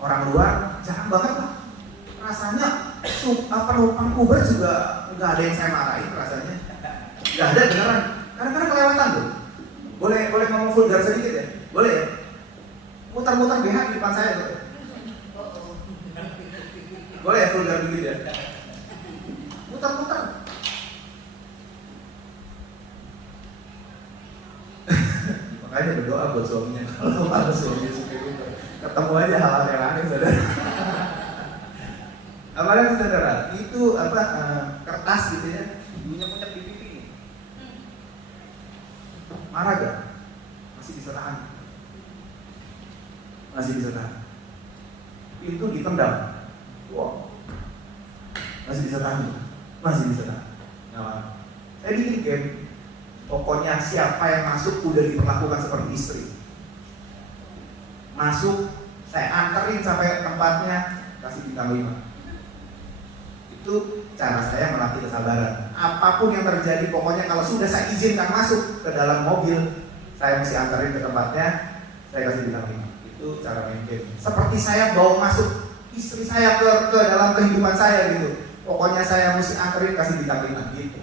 orang luar jarang banget lah. Rasanya penumpang Uber juga nggak ada yang saya marahin rasanya. Nggak ada beneran. Kadang-kadang kelewatan tuh. Boleh ngomong vulgar sedikit ya? Boleh ya? Muter-muter BH di depan saya tuh. Boleh ya vulgar begitu ya? Muter-muter. Makanya berdoa buat suaminya. Kalau ada suaminya suka gitu, ketemu aja hal-hal yang aneh saudara. Apalagi saudara, itu kertas gitu ya, punya di pipi. Marah gak? Masih bisa tahan. Masih bisa tahan. Pintu ditendang. Wow. Masih bisa tahan. Masih bisa tahan. Nah, saya bikin game. Pokoknya siapa yang masuk udah diperlakukan seperti istri. Masuk, saya anterin sampai tempatnya, kasih bintang 5. Itu cara saya melatih kesabaran. Apapun yang terjadi, pokoknya kalau sudah saya izinkan masuk ke dalam mobil, saya mesti anterin ke tempatnya, saya kasih bintang 5. Itu cara main game. Seperti saya bawa masuk istri saya ke dalam kehidupan saya gitu. Pokoknya saya mesti anterin, kasih bintang 5 gitu.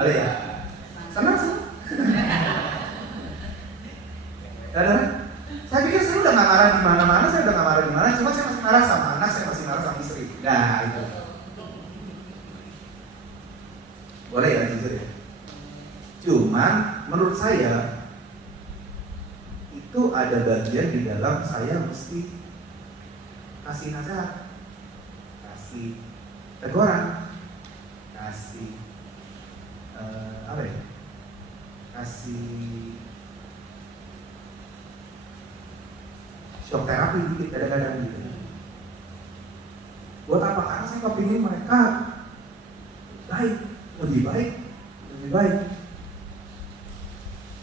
Ada ya? Senang. Saya pikir saya udah nggak marah di mana-mana, saya udah nggak marah di mana, cuma saya masih marah sama anak, saya masih marah sama istri. Nah itu. Boleh ya jujur ya. Cuman menurut saya itu ada bagian di dalam saya mesti kasih nasihat, kasih teguran, kasih kasih shock terapi dikit kadang-kadang gitu. Buat apa? Karena saya kepingin mereka lebih baik.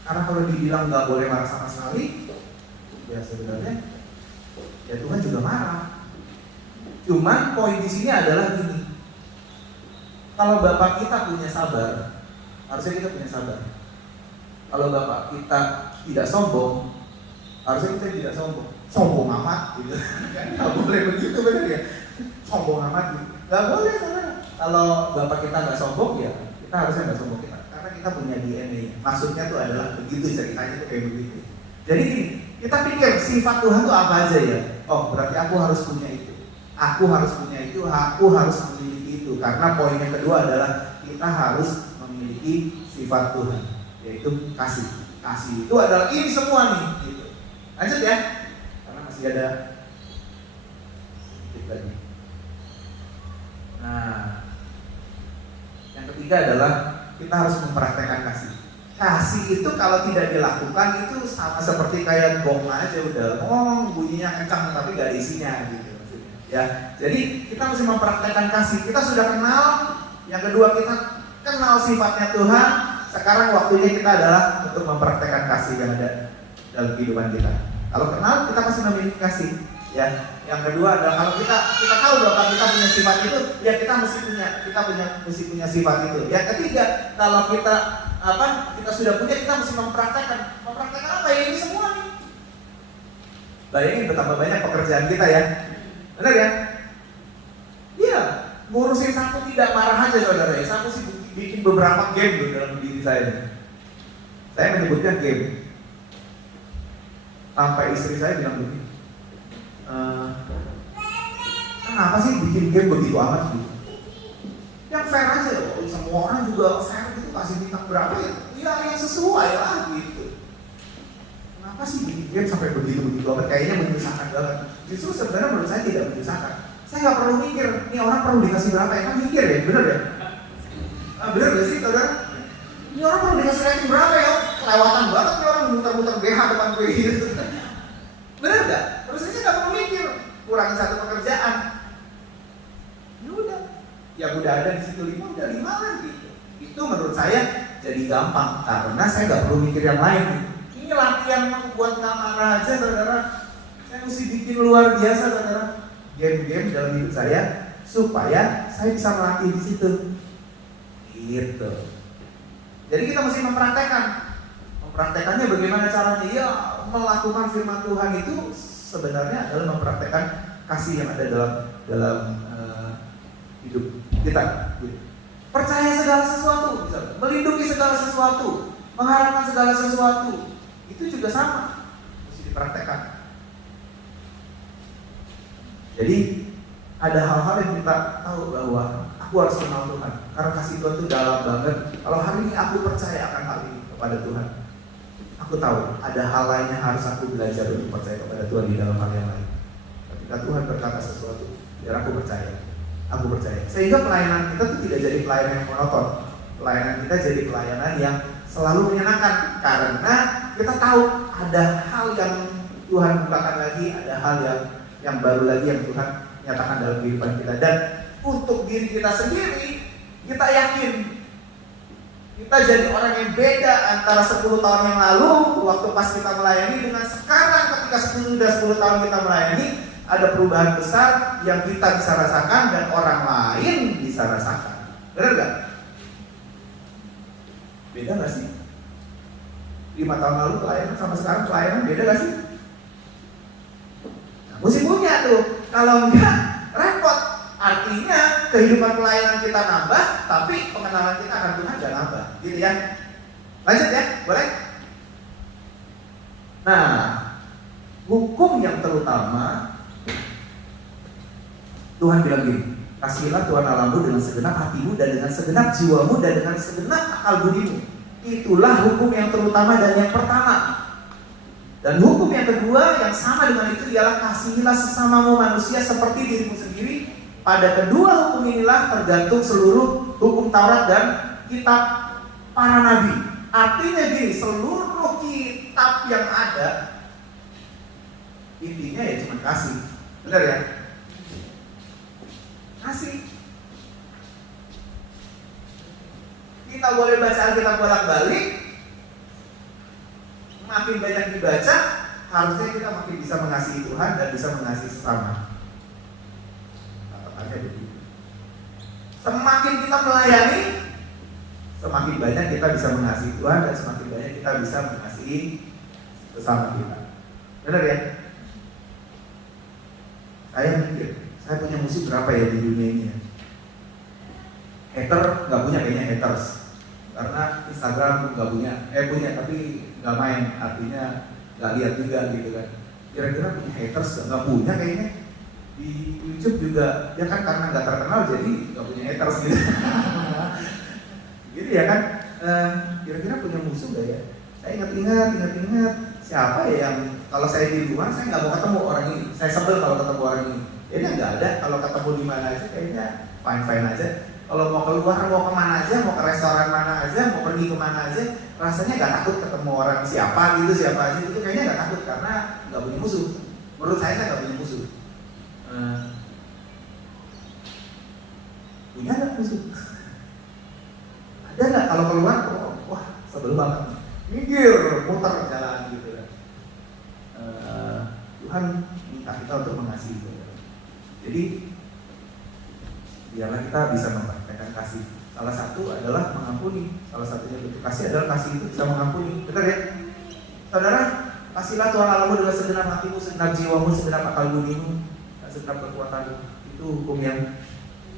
Karena kalau dibilang nggak boleh marah sama sekali, ya sebenarnya ya Tuhan juga marah. Cuman poin di sini adalah gini. Kalau Bapak kita punya sabar, harusnya kita punya sabar. Kalau Bapak kita tidak sombong, harusnya kita tidak sombong. sombong amat gitu. Nggak boleh begitu, benar ya? Sombong amat gitu. Nggak boleh, saudara. Kalau bapak kita nggak sombong ya kita harusnya nggak sombong kita, karena kita punya DNA. Maksudnya tuh adalah begitu, ceritanya tuh kayak begitu. Jadi gini, kita pikir sifat Tuhan tuh apa aja ya? Oh, berarti aku harus punya itu, aku harus punya itu, aku harus memiliki itu. Karena poin yang kedua adalah kita harus memiliki sifat Tuhan, yaitu kasih. Kasih itu adalah ini semua nih, gitu. Lanjut ya, karena masih ada sedikit lagi. Nah, yang ketiga adalah kita harus mempraktekkan kasih. Kasih itu kalau tidak dilakukan itu sama seperti kayak gong aja, udah bunyinya kencang tapi gak ada isinya gitu maksudnya. Ya, jadi kita mesti mempraktekkan kasih. Kita sudah kenal, yang kedua kita kenal sifatnya Tuhan. Sekarang waktunya kita adalah untuk mempraktekkan kasih yang ada dalam kehidupan kita. Kalau kenal, kita pasti memiliki kasih. Ya, yang kedua adalah kalau kita tahu bahwa kita punya sifat itu, ya kita mesti punya sifat itu. Yang ketiga, kalau kita sudah punya, kita mesti mempraktekkan apa ya, ini semua nih. Bayangin betapa banyak pekerjaan kita ya, benar ya? Iya, ngurusin satu tidak marah aja saudara ya. Saya mesti bikin beberapa game loh dalam diri saya. Saya menyebutnya game. Sampai istri saya bilang begini, kenapa sih bikin game begitu amat gitu? Yang fair aja loh, semua orang juga fair gitu, kasih bintang berapa ya? Ya yang sesuai lah gitu. Kenapa sih bikin game sampai begitu amat? Kayaknya menyusahkan banget. Justru sebenarnya menurut saya tidak menyusahkan. Saya nggak perlu mikir, ini orang perlu dikasih berapa ya? Kan mikir ya, bener ya? Bener gak sih saudara? Ini orang perlu dikasih rating berapa ya? Kelewatan banget nih orang muter-muter BH depan gue gitu. Bener gak? Terus aja gak perlu mikir, kurangi satu pekerjaan. Ya udah, yang udah ada di situ 5, udah 5 lah gitu. Itu menurut saya jadi gampang karena saya gak perlu mikir yang lain. Ini latihan membuat gak marah aja saudara. Saya mesti bikin luar biasa saudara. Game-game dalam hidup saya supaya saya bisa melatih di situ. Gitu. Jadi kita mesti mempraktekannya bagaimana caranya? Ya, melakukan firman Tuhan itu sebenarnya adalah mempraktekkan kasih yang ada dalam hidup kita. Percaya segala sesuatu, melindungi segala sesuatu, mengharapkan segala sesuatu, itu juga sama, mesti dipraktekkan. Jadi ada hal-hal yang kita tahu bahwa aku harus kenal Tuhan, karena kasih Tuhan itu dalam banget. Kalau hari ini aku percaya akan hal ini kepada Tuhan, aku tahu ada hal lain yang harus aku belajar untuk percaya kepada Tuhan di dalam hal yang lain. Ketika Tuhan berkata sesuatu, biar aku percaya. Sehingga pelayanan kita itu tidak jadi pelayanan yang monoton. Pelayanan kita jadi pelayanan yang selalu menyenangkan, karena kita tahu ada hal yang Tuhan bukakan lagi, ada hal yang baru lagi yang Tuhan nyatakan dalam kehidupan kita. Dan untuk diri kita sendiri, kita yakin kita jadi orang yang beda antara 10 tahun yang lalu waktu pas kita melayani dengan sekarang ketika 10 tahun kita melayani. Ada perubahan besar yang kita bisa rasakan dan orang lain bisa rasakan. Benar gak? Beda gak sih? 5 tahun lalu pelayanan sama sekarang pelayanan beda gak sih? Nah, mesti punya tuh. Kalau enggak, repot. Artinya kehidupan pelayanan kita nambah, tapi pengenalan kita akan Tuhan gak nambah. Gitu ya. Lanjut ya, boleh? Nah, hukum yang terutama Tuhan bilang gini, kasihilah Tuhan Allahmu dengan segenap hatimu dan dengan segenap jiwamu dan dengan segenap akal budimu. Itulah hukum yang terutama dan yang pertama. Dan hukum yang kedua yang sama dengan itu ialah kasihilah sesamamu manusia seperti dirimu sendiri. Pada kedua hukum inilah tergantung seluruh hukum Taurat dan kitab para nabi. Artinya gini, seluruh kitab yang ada intinya ya cuma kasih. Benar ya? Kasih. Kita boleh baca Alkitab bolak-balik, makin banyak dibaca, harusnya kita makin bisa mengasihi Tuhan dan bisa mengasihi sesama. Katakannya begitu. Semakin kita melayani, semakin banyak kita bisa mengasihi Tuhan dan semakin banyak kita bisa mengasihi sesama kita. Benar ya? Saya mikir, saya punya musuh berapa ya di dunia ini ya? Hater nggak punya kayaknya haters, karena Instagram nggak punya, punya tapi nggak main, artinya nggak lihat juga gitu kan. Kira-kira punya haters nggak punya kayaknya. Di YouTube juga ya kan, karena nggak terkenal jadi nggak punya haters gitu. Gitu ya kan. Kira-kira punya musuh nggak ya? Saya ingat siapa ya yang kalau saya di rumah saya nggak mau ketemu orang ini, saya sebel kalau ketemu orang ini. Ini nggak ada, kalau ketemu di mana aja kayaknya fine aja. Kalau mau keluar, mau kemana aja, mau ke restoran mana aja, mau pergi kemana aja, rasanya nggak takut ketemu orang siapa aja itu kayaknya nggak takut karena nggak punya musuh. Menurut saya nggak punya musuh. Punya nggak musuh? Ada nggak kalau keluar? Wah sebel banget, minggir, muter jalan gitu kan. Tuhan minta kita untuk mengasihi. Jadi biarlah kita bisa mempraktekkan kasih. Salah satu adalah mengampuni. Salah satunya bentuk kasih adalah kasih itu bisa mengampuni. Betul ya? Saudara, kasihlah Tuhan Allahmu dengan segenap hatimu, segenap jiwamu, segenap akal budimu, dan segenap kekuatanmu. Itu hukum yang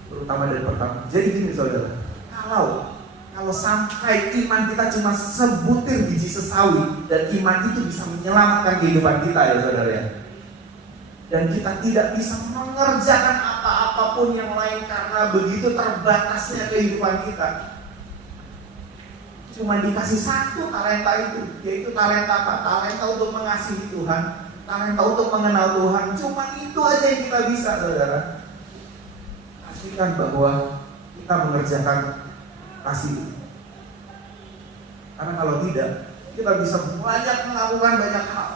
terutama dan pertama. Jadi gini saudara, kalau sampai iman kita cuma sebutir biji sesawi dan iman itu bisa menyelamatkan kehidupan kita ya saudara ya. Dan kita tidak bisa mengerjakan apa-apapun yang lain karena begitu terbatasnya kehidupan kita. Cuma dikasih satu talenta itu, yaitu talenta apa? Talenta untuk mengasihi Tuhan, talenta untuk mengenal Tuhan. Cuma itu aja yang kita bisa, saudara. Pastikan bahwa kita mengerjakan kasih. Karena kalau tidak, kita bisa banyak melakukan banyak hal.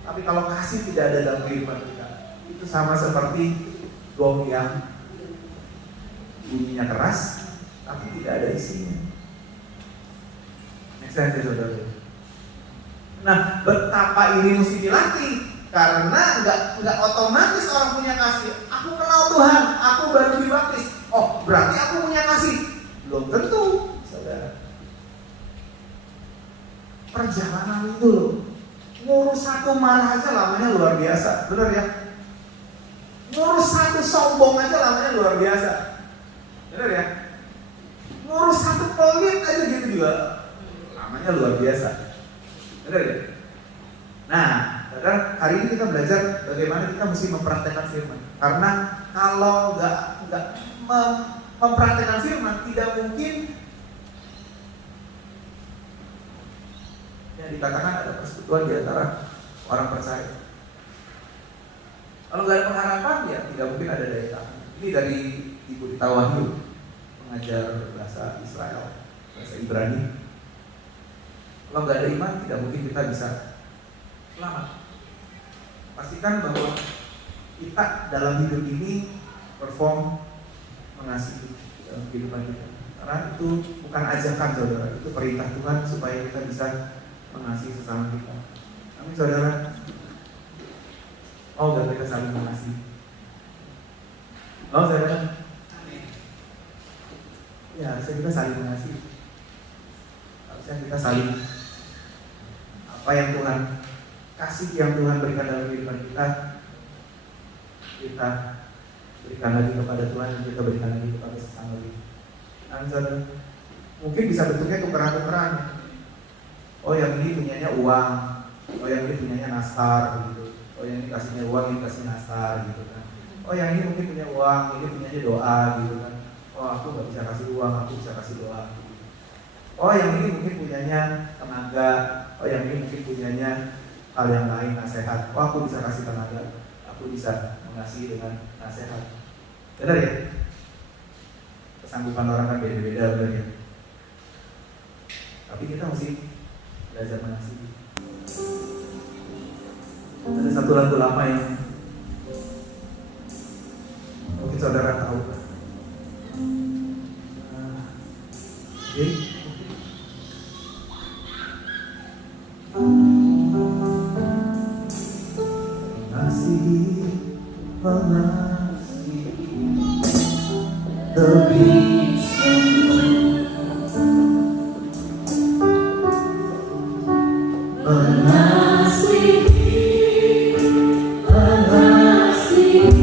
Tapi kalau kasih tidak ada dalam kehidupan kita, itu sama seperti gong yang bunyinya keras, tapi tidak ada isinya. Make sense ya saudara? Nah, betapa ini mesti dilatih, karena nggak otomatis orang punya kasih. Aku kenal Tuhan, aku baru dibaptis. Oh, berarti aku punya kasih? Belum tentu, saudara. Perjalanan itu loh. Ngurus satu marah aja lamanya luar biasa, benar ya? Ngurus satu sombong aja lamanya luar biasa, benar ya? Ngurus satu pelit aja gitu juga lamanya luar biasa, benar ya? Nah, saudara, hari ini kita belajar bagaimana kita mesti mempraktekkan firman. Karena kalau nggak mempraktekkan firman, tidak mungkin yang dikatakan ada persekutuan di antara orang percaya. Kalau nggak ada pengharapan ya tidak mungkin ada daya tahan. Ini dari Ibu Rita Wahyu, pengajar bahasa Israel, bahasa Ibrani. Kalau nggak ada iman tidak mungkin kita bisa selamat. Pastikan bahwa kita dalam hidup ini perform mengasihi dalam kehidupan kita. Karena itu bukan ajakan saudara, itu perintah Tuhan supaya kita bisa mengasihi sesama kita. Amin saudara. Oh, gak kita saling mengasihi. Oh saudara. Ya, harusnya kita saling mengasihi. Harusnya kita saling apa yang Tuhan kasih, yang Tuhan berikan dalam kehidupan kita berikan lagi kepada Tuhan, dan kita berikan lagi kepada sesama kita. Amin saudara. Mungkin bisa bentuknya tukeran-tukeran. Oh yang ini punyanya uang, oh yang ini punyanya nastar gitu. Oh yang ini kasihnya uang, ini kasih nastar gitu kan. Oh yang ini mungkin punya uang, ini punyanya doa gitu kan. Oh aku gak bisa kasih uang, aku bisa kasih doa gitu. Oh yang ini mungkin punyanya tenaga, oh yang ini mungkin punyanya hal yang lain, nasihat. Oh aku bisa kasih tenaga, aku bisa mengasihi dengan nasihat. Benar ya? Kesanggupan orang kan beda-beda, benar ya? Tapi kita mesti belajar mengasihi. Ada satu lagu lama yang mungkin saudara tahu. Mengasihi lebih mengasihi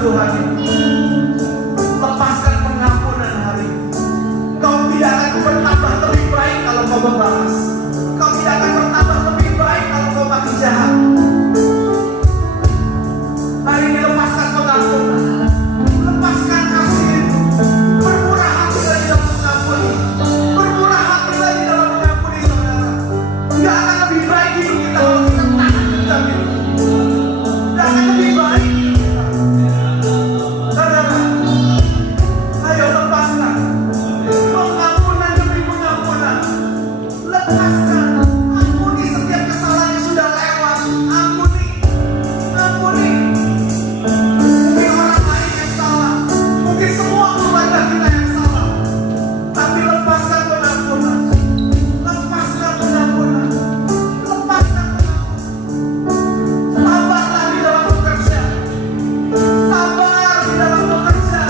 Tuhan ini. Lepaskan pengampunan hari ini. Kau tidak akan bertambah lebih baik kalau kau membalas. Kau tidak akan bertambah lebih baik kalau kau makin jahat. Hari ini lepaskan pengampunan. Lepaskan kasih. Bermurah hatilah di dalam mengampuni. Bermurah hatilah di dalam mengampuni, saudara. Tidak akan lebih baik hidup kita kalau kita tahan dendam itu. Tidak akan lebih baik hidup kita. Saudara, ayo lepaskan. Pengampunan demi pengampunan. Lepaskan. Ampuni setiap kesalahan yang sudah lewat. Ampuni. Ampuni. Mungkin orang lain yang salah. Mungkin semua keluarga kita yang salah. Tapi lepaskan pengampunan. Lepaskan pengampunan. Lepaskan pengampunan. Sabarlah di dalam bekerja. Sabar di dalam bekerja.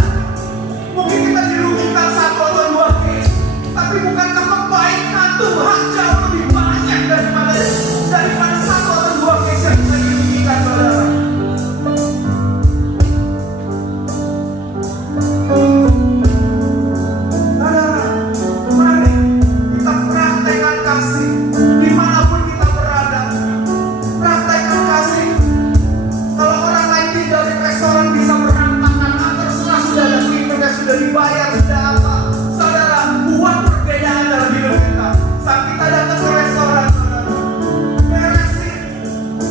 Mungkin kita dirugikan 1 atau 2 case. Tapi bukankah kebaikan Tuhan jauh lebih banyak daripada 1 atau 2 case yang kita dirugikan, saudara. Saudara, mari kita praktekkan kasih dimanapun kita berada. Praktekkan kasih. Kalau orang lain tinggal di restoran bisa berantakan, terserah sudah ada tiket, sudah dibayar, sudah apa. Saudara, buat perbedaan dalam hidup kita. Saat kita datang ke restoran, saudara, beresin,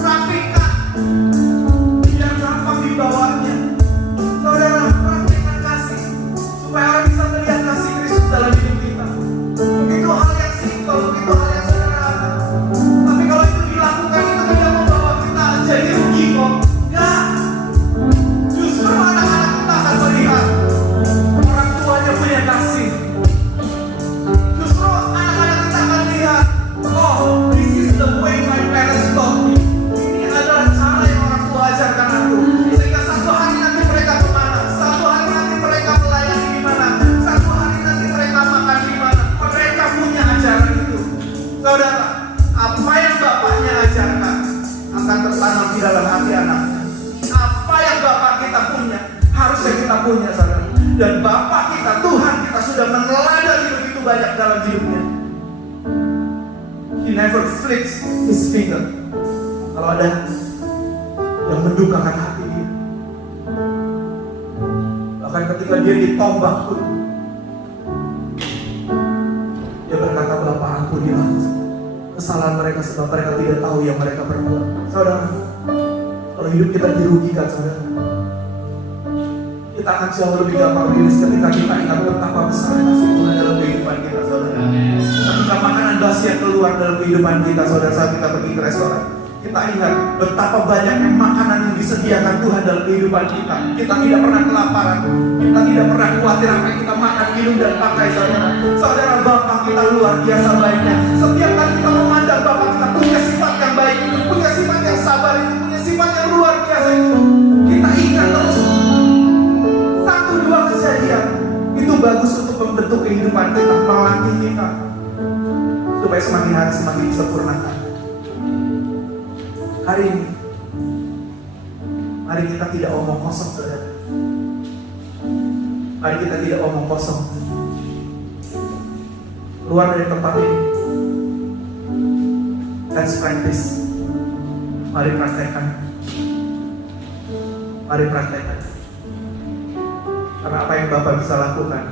rapikan, biar gampang dibawanya. Saudara, praktekkan kasih supaya orang bisa melihat kasih Kristus dalam hidup kita. Begitu hal yang simpel, begitu hal yang sederhana. Tapi kalau itu dilakukan, itu tidak membawa kita jadi rugi kok. Ya, justru anak-anak kita akan melihat orang tuanya punya kasih. Justru anak-anak kita akan lihat, oh, this is the way my parents taught me. Ini adalah cara yang orang tua ajarkan aku. Sehingga satu hari nanti mereka kemana, satu hari nanti mereka melayani di mana, satu hari nanti mereka makan di mana. Mereka punya ajaran itu. Saudara, apa yang bapaknya ajarkan akan tertanam di dalam hati anaknya. Apa yang bapak kita punya harusnya kita punya, saudara. Dan bapak kita, Tuhan kita sudah meneladani begitu banyak dalam hidupnya. He never flicks his finger. Kalau ada yang mendukakan hati dia, bahkan ketika dia ditombak pun, dia berkata, Bapak ampunilah kesalahan mereka sebab mereka tidak tahu yang mereka perbuat. Saudara, kalau hidup kita dirugikan, saudara, kita akan jauh lebih gampang rilis ketika kita ingat betapa besar kasih Tuhan dalam kehidupan kita, saudara. Ketika makanan basi yang keluar dalam kehidupan kita, saudara, saat kita pergi ke restoran, kita ingat betapa banyaknya makanan yang disediakan Tuhan dalam kehidupan kita. Kita tidak pernah kelaparan. Kita tidak pernah khawatir apa yang kita makan, minum, dan pakai, saudara. Saudara, Bapak kita luar biasa baiknya. Setiap kali kita memandang Bapak kita punya sifat yang baik itu, punya sifat yang sabar itu, punya sifat yang luar biasa itu, kita ingat terus 1-2 kejadian itu bagus untuk membentuk kehidupan kita, melatih kita supaya semakin hari semakin disempurnakan. Hari ini, mari kita tidak omong kosong, saudara. Mari kita tidak omong kosong. Keluar dari tempat ini. Let's practice. Mari praktekkan. Mari praktekkan. Karena apa yang Bapak bisa lakukan,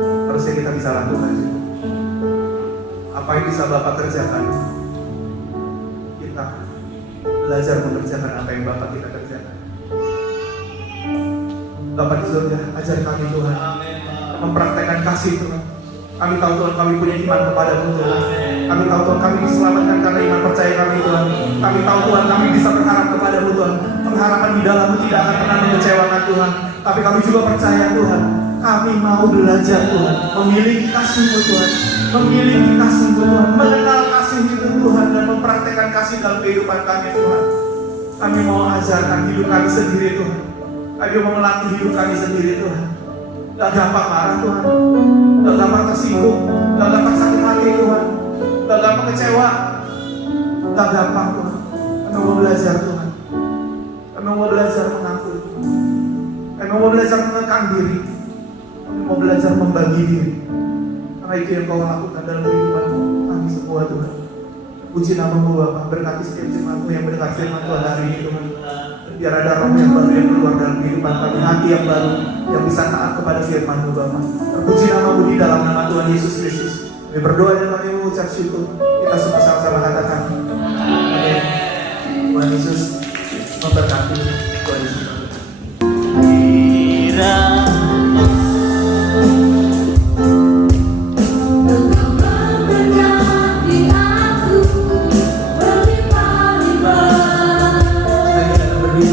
harusnya kita bisa lakukan juga. Apa yang bisa Bapak kerjakan, kita belajar mengerjakan apa yang Bapak kita kerjakan. Bapak di surga, ajar kami Tuhan mempraktekkan kasih Tuhan. Kami tahu Tuhan kami punya iman kepada-Mu Tuhan. Kami tahu Tuhan kami diselamatkan karena iman percaya kami Tuhan. Kami tahu Tuhan kami bisa berharap kepada-Mu Tuhan. Pengharapan di dalam-Mu tidak akan pernah mengecewakan Tuhan. Tapi kami juga percaya Tuhan, kami mau belajar Tuhan, memiliki kasih-Mu Tuhan, memiliki kasih-Mu Tuhan, mengenal kasih itu Tuhan, dan mempraktekkan kasih dalam kehidupan kami Tuhan. Kami mau ajarkan hidup kami sendiri Tuhan. Kami mau melatih hidup kami sendiri Tuhan. Gak gampang marah Tuhan, gak gampang tersinggung, gak gampang sakit hati Tuhan, gak gampang kecewa, gak gampang Tuhan. Kami mau belajar Tuhan, kami mau belajar mengampuni. Kami mau belajar mengekang diri. Kami mau belajar membagi diri. Karena itu yang Kau lakukan dalam kehidupan kami semua Tuhan. Puji nama-Mu Bapa, berkati setiap jemaat-Mu yang mendengar firman Tuhan hari ini Tuhan. Biar ada roh yang baru yang keluar dalam kehidupan kami, hati yang baru yang bisa taat kepada firman-Mu Bapa. Terpuji nama-Mu di dalam nama Tuhan Yesus Kristus. Kami berdoa dan kami mengucap syukur. Kita semua sama-sama katakan amin. Tuhan Yesus memberkati. Tuhan Yesus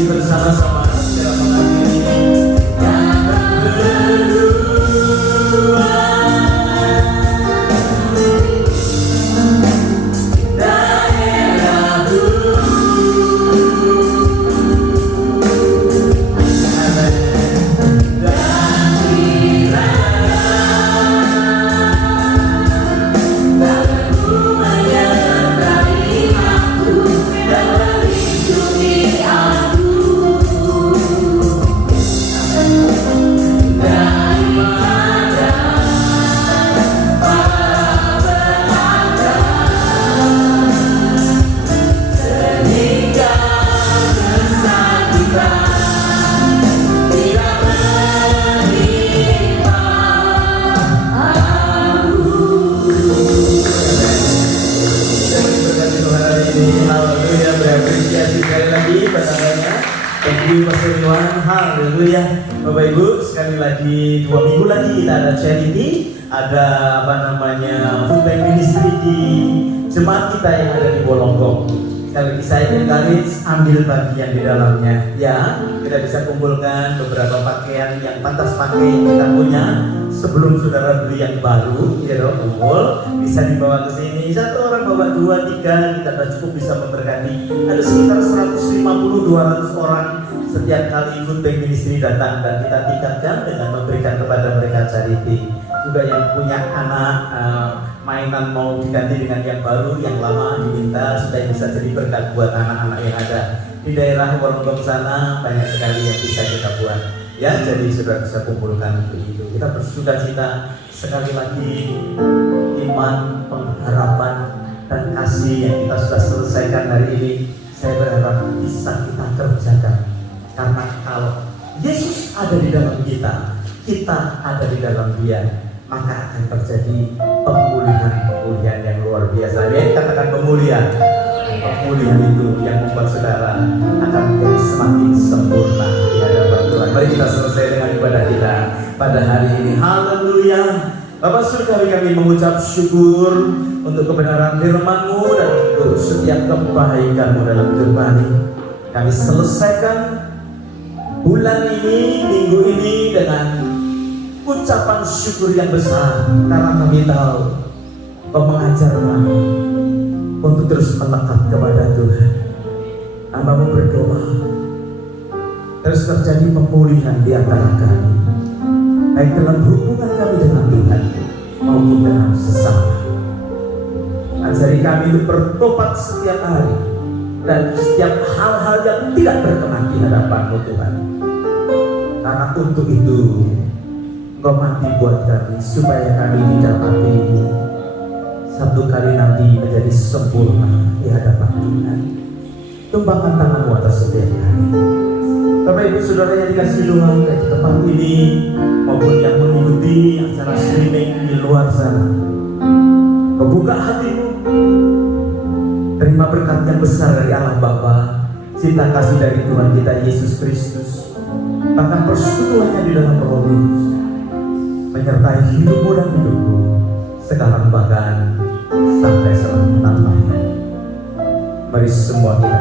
bersama-sama secara mengakhiri yang berdua daerahku Haleluya. Bapak Ibu, sekali lagi 2 minggu lagi kita ada charity, ada food bank ministry di jemaat kita yang ada di Bolonggong. Sekali lagi saya encourage ambil bagian di dalamnya ya. Kita bisa kumpulkan beberapa pakaian yang pantas pakai yang kita punya sebelum saudara beli yang baru, ya dong, kumpul bisa dibawa ke sini. Satu orang bawa 2, 3, kita cukup bisa memberkati. Ada sekitar 150-200 orang setiap kali food bank ministry datang, dan kita tingkatkan dengan memberikan kepada mereka charity. Juga yang punya anak mainan mau diganti dengan yang baru, yang lama diminta supaya bisa jadi berkat buat anak-anak yang ada di daerah Bolonggong sana. Banyak sekali yang bisa kita buat ya, jadi sudah bisa kumpulkan untuk itu. Kita bersuka cita sekali lagi, iman, pengharapan dan kasih yang kita sudah selesaikan hari ini, saya berharap bisa kita kerjakan. Karena kalau Yesus ada di dalam kita, kita ada di dalam Dia, maka akan terjadi pemulihan yang luar biasa. Ya, katakan pemulihan. Pemulihan itu yang membuat saudara akan menjadi semakin sempurna di hadapan Tuhan. Mari kita selesai dengan ibadah kita pada hari ini. Haleluya. Bapak surgawi, kami mengucap syukur untuk kebenaran firman-Mu dan untuk setiap kebaikan-Mu dalam hidup kami. Kami selesaikan bulan ini, minggu ini dengan ucapan syukur yang besar, karena kami tahu Kau mengajar kami untuk terus melekat kepada Tuhan. Hamba-Mu berdoa terus terjadi pemulihan di antara kami, baik dalam hubungan kami dengan Tuhan maupun dengan sesama. Ajari kami untuk bertobat setiap hari dan setiap hal-hal yang tidak berkenan di hadapan-Mu Tuhan. Karena untuk itu Engkau mati buat kami, supaya kami didapati satu kali nanti menjadi sempurna di hadapan Tuhan. Tumpahkan tangan-Mu atas setiap kami. Bapak Ibu Saudara yang dikasihi Tuhan, di tempat ini maupun yang mengikuti acara streaming di luar sana, membuka hatimu, terima berkat yang besar dari Allah Bapa, cinta kasih dari Tuhan kita Yesus Kristus, bahkan persekutuannya di dalam Roh Kudus menyertai hidupmu dan hidupku sekarang bahkan sampai selama-lamanya. Mari semua kita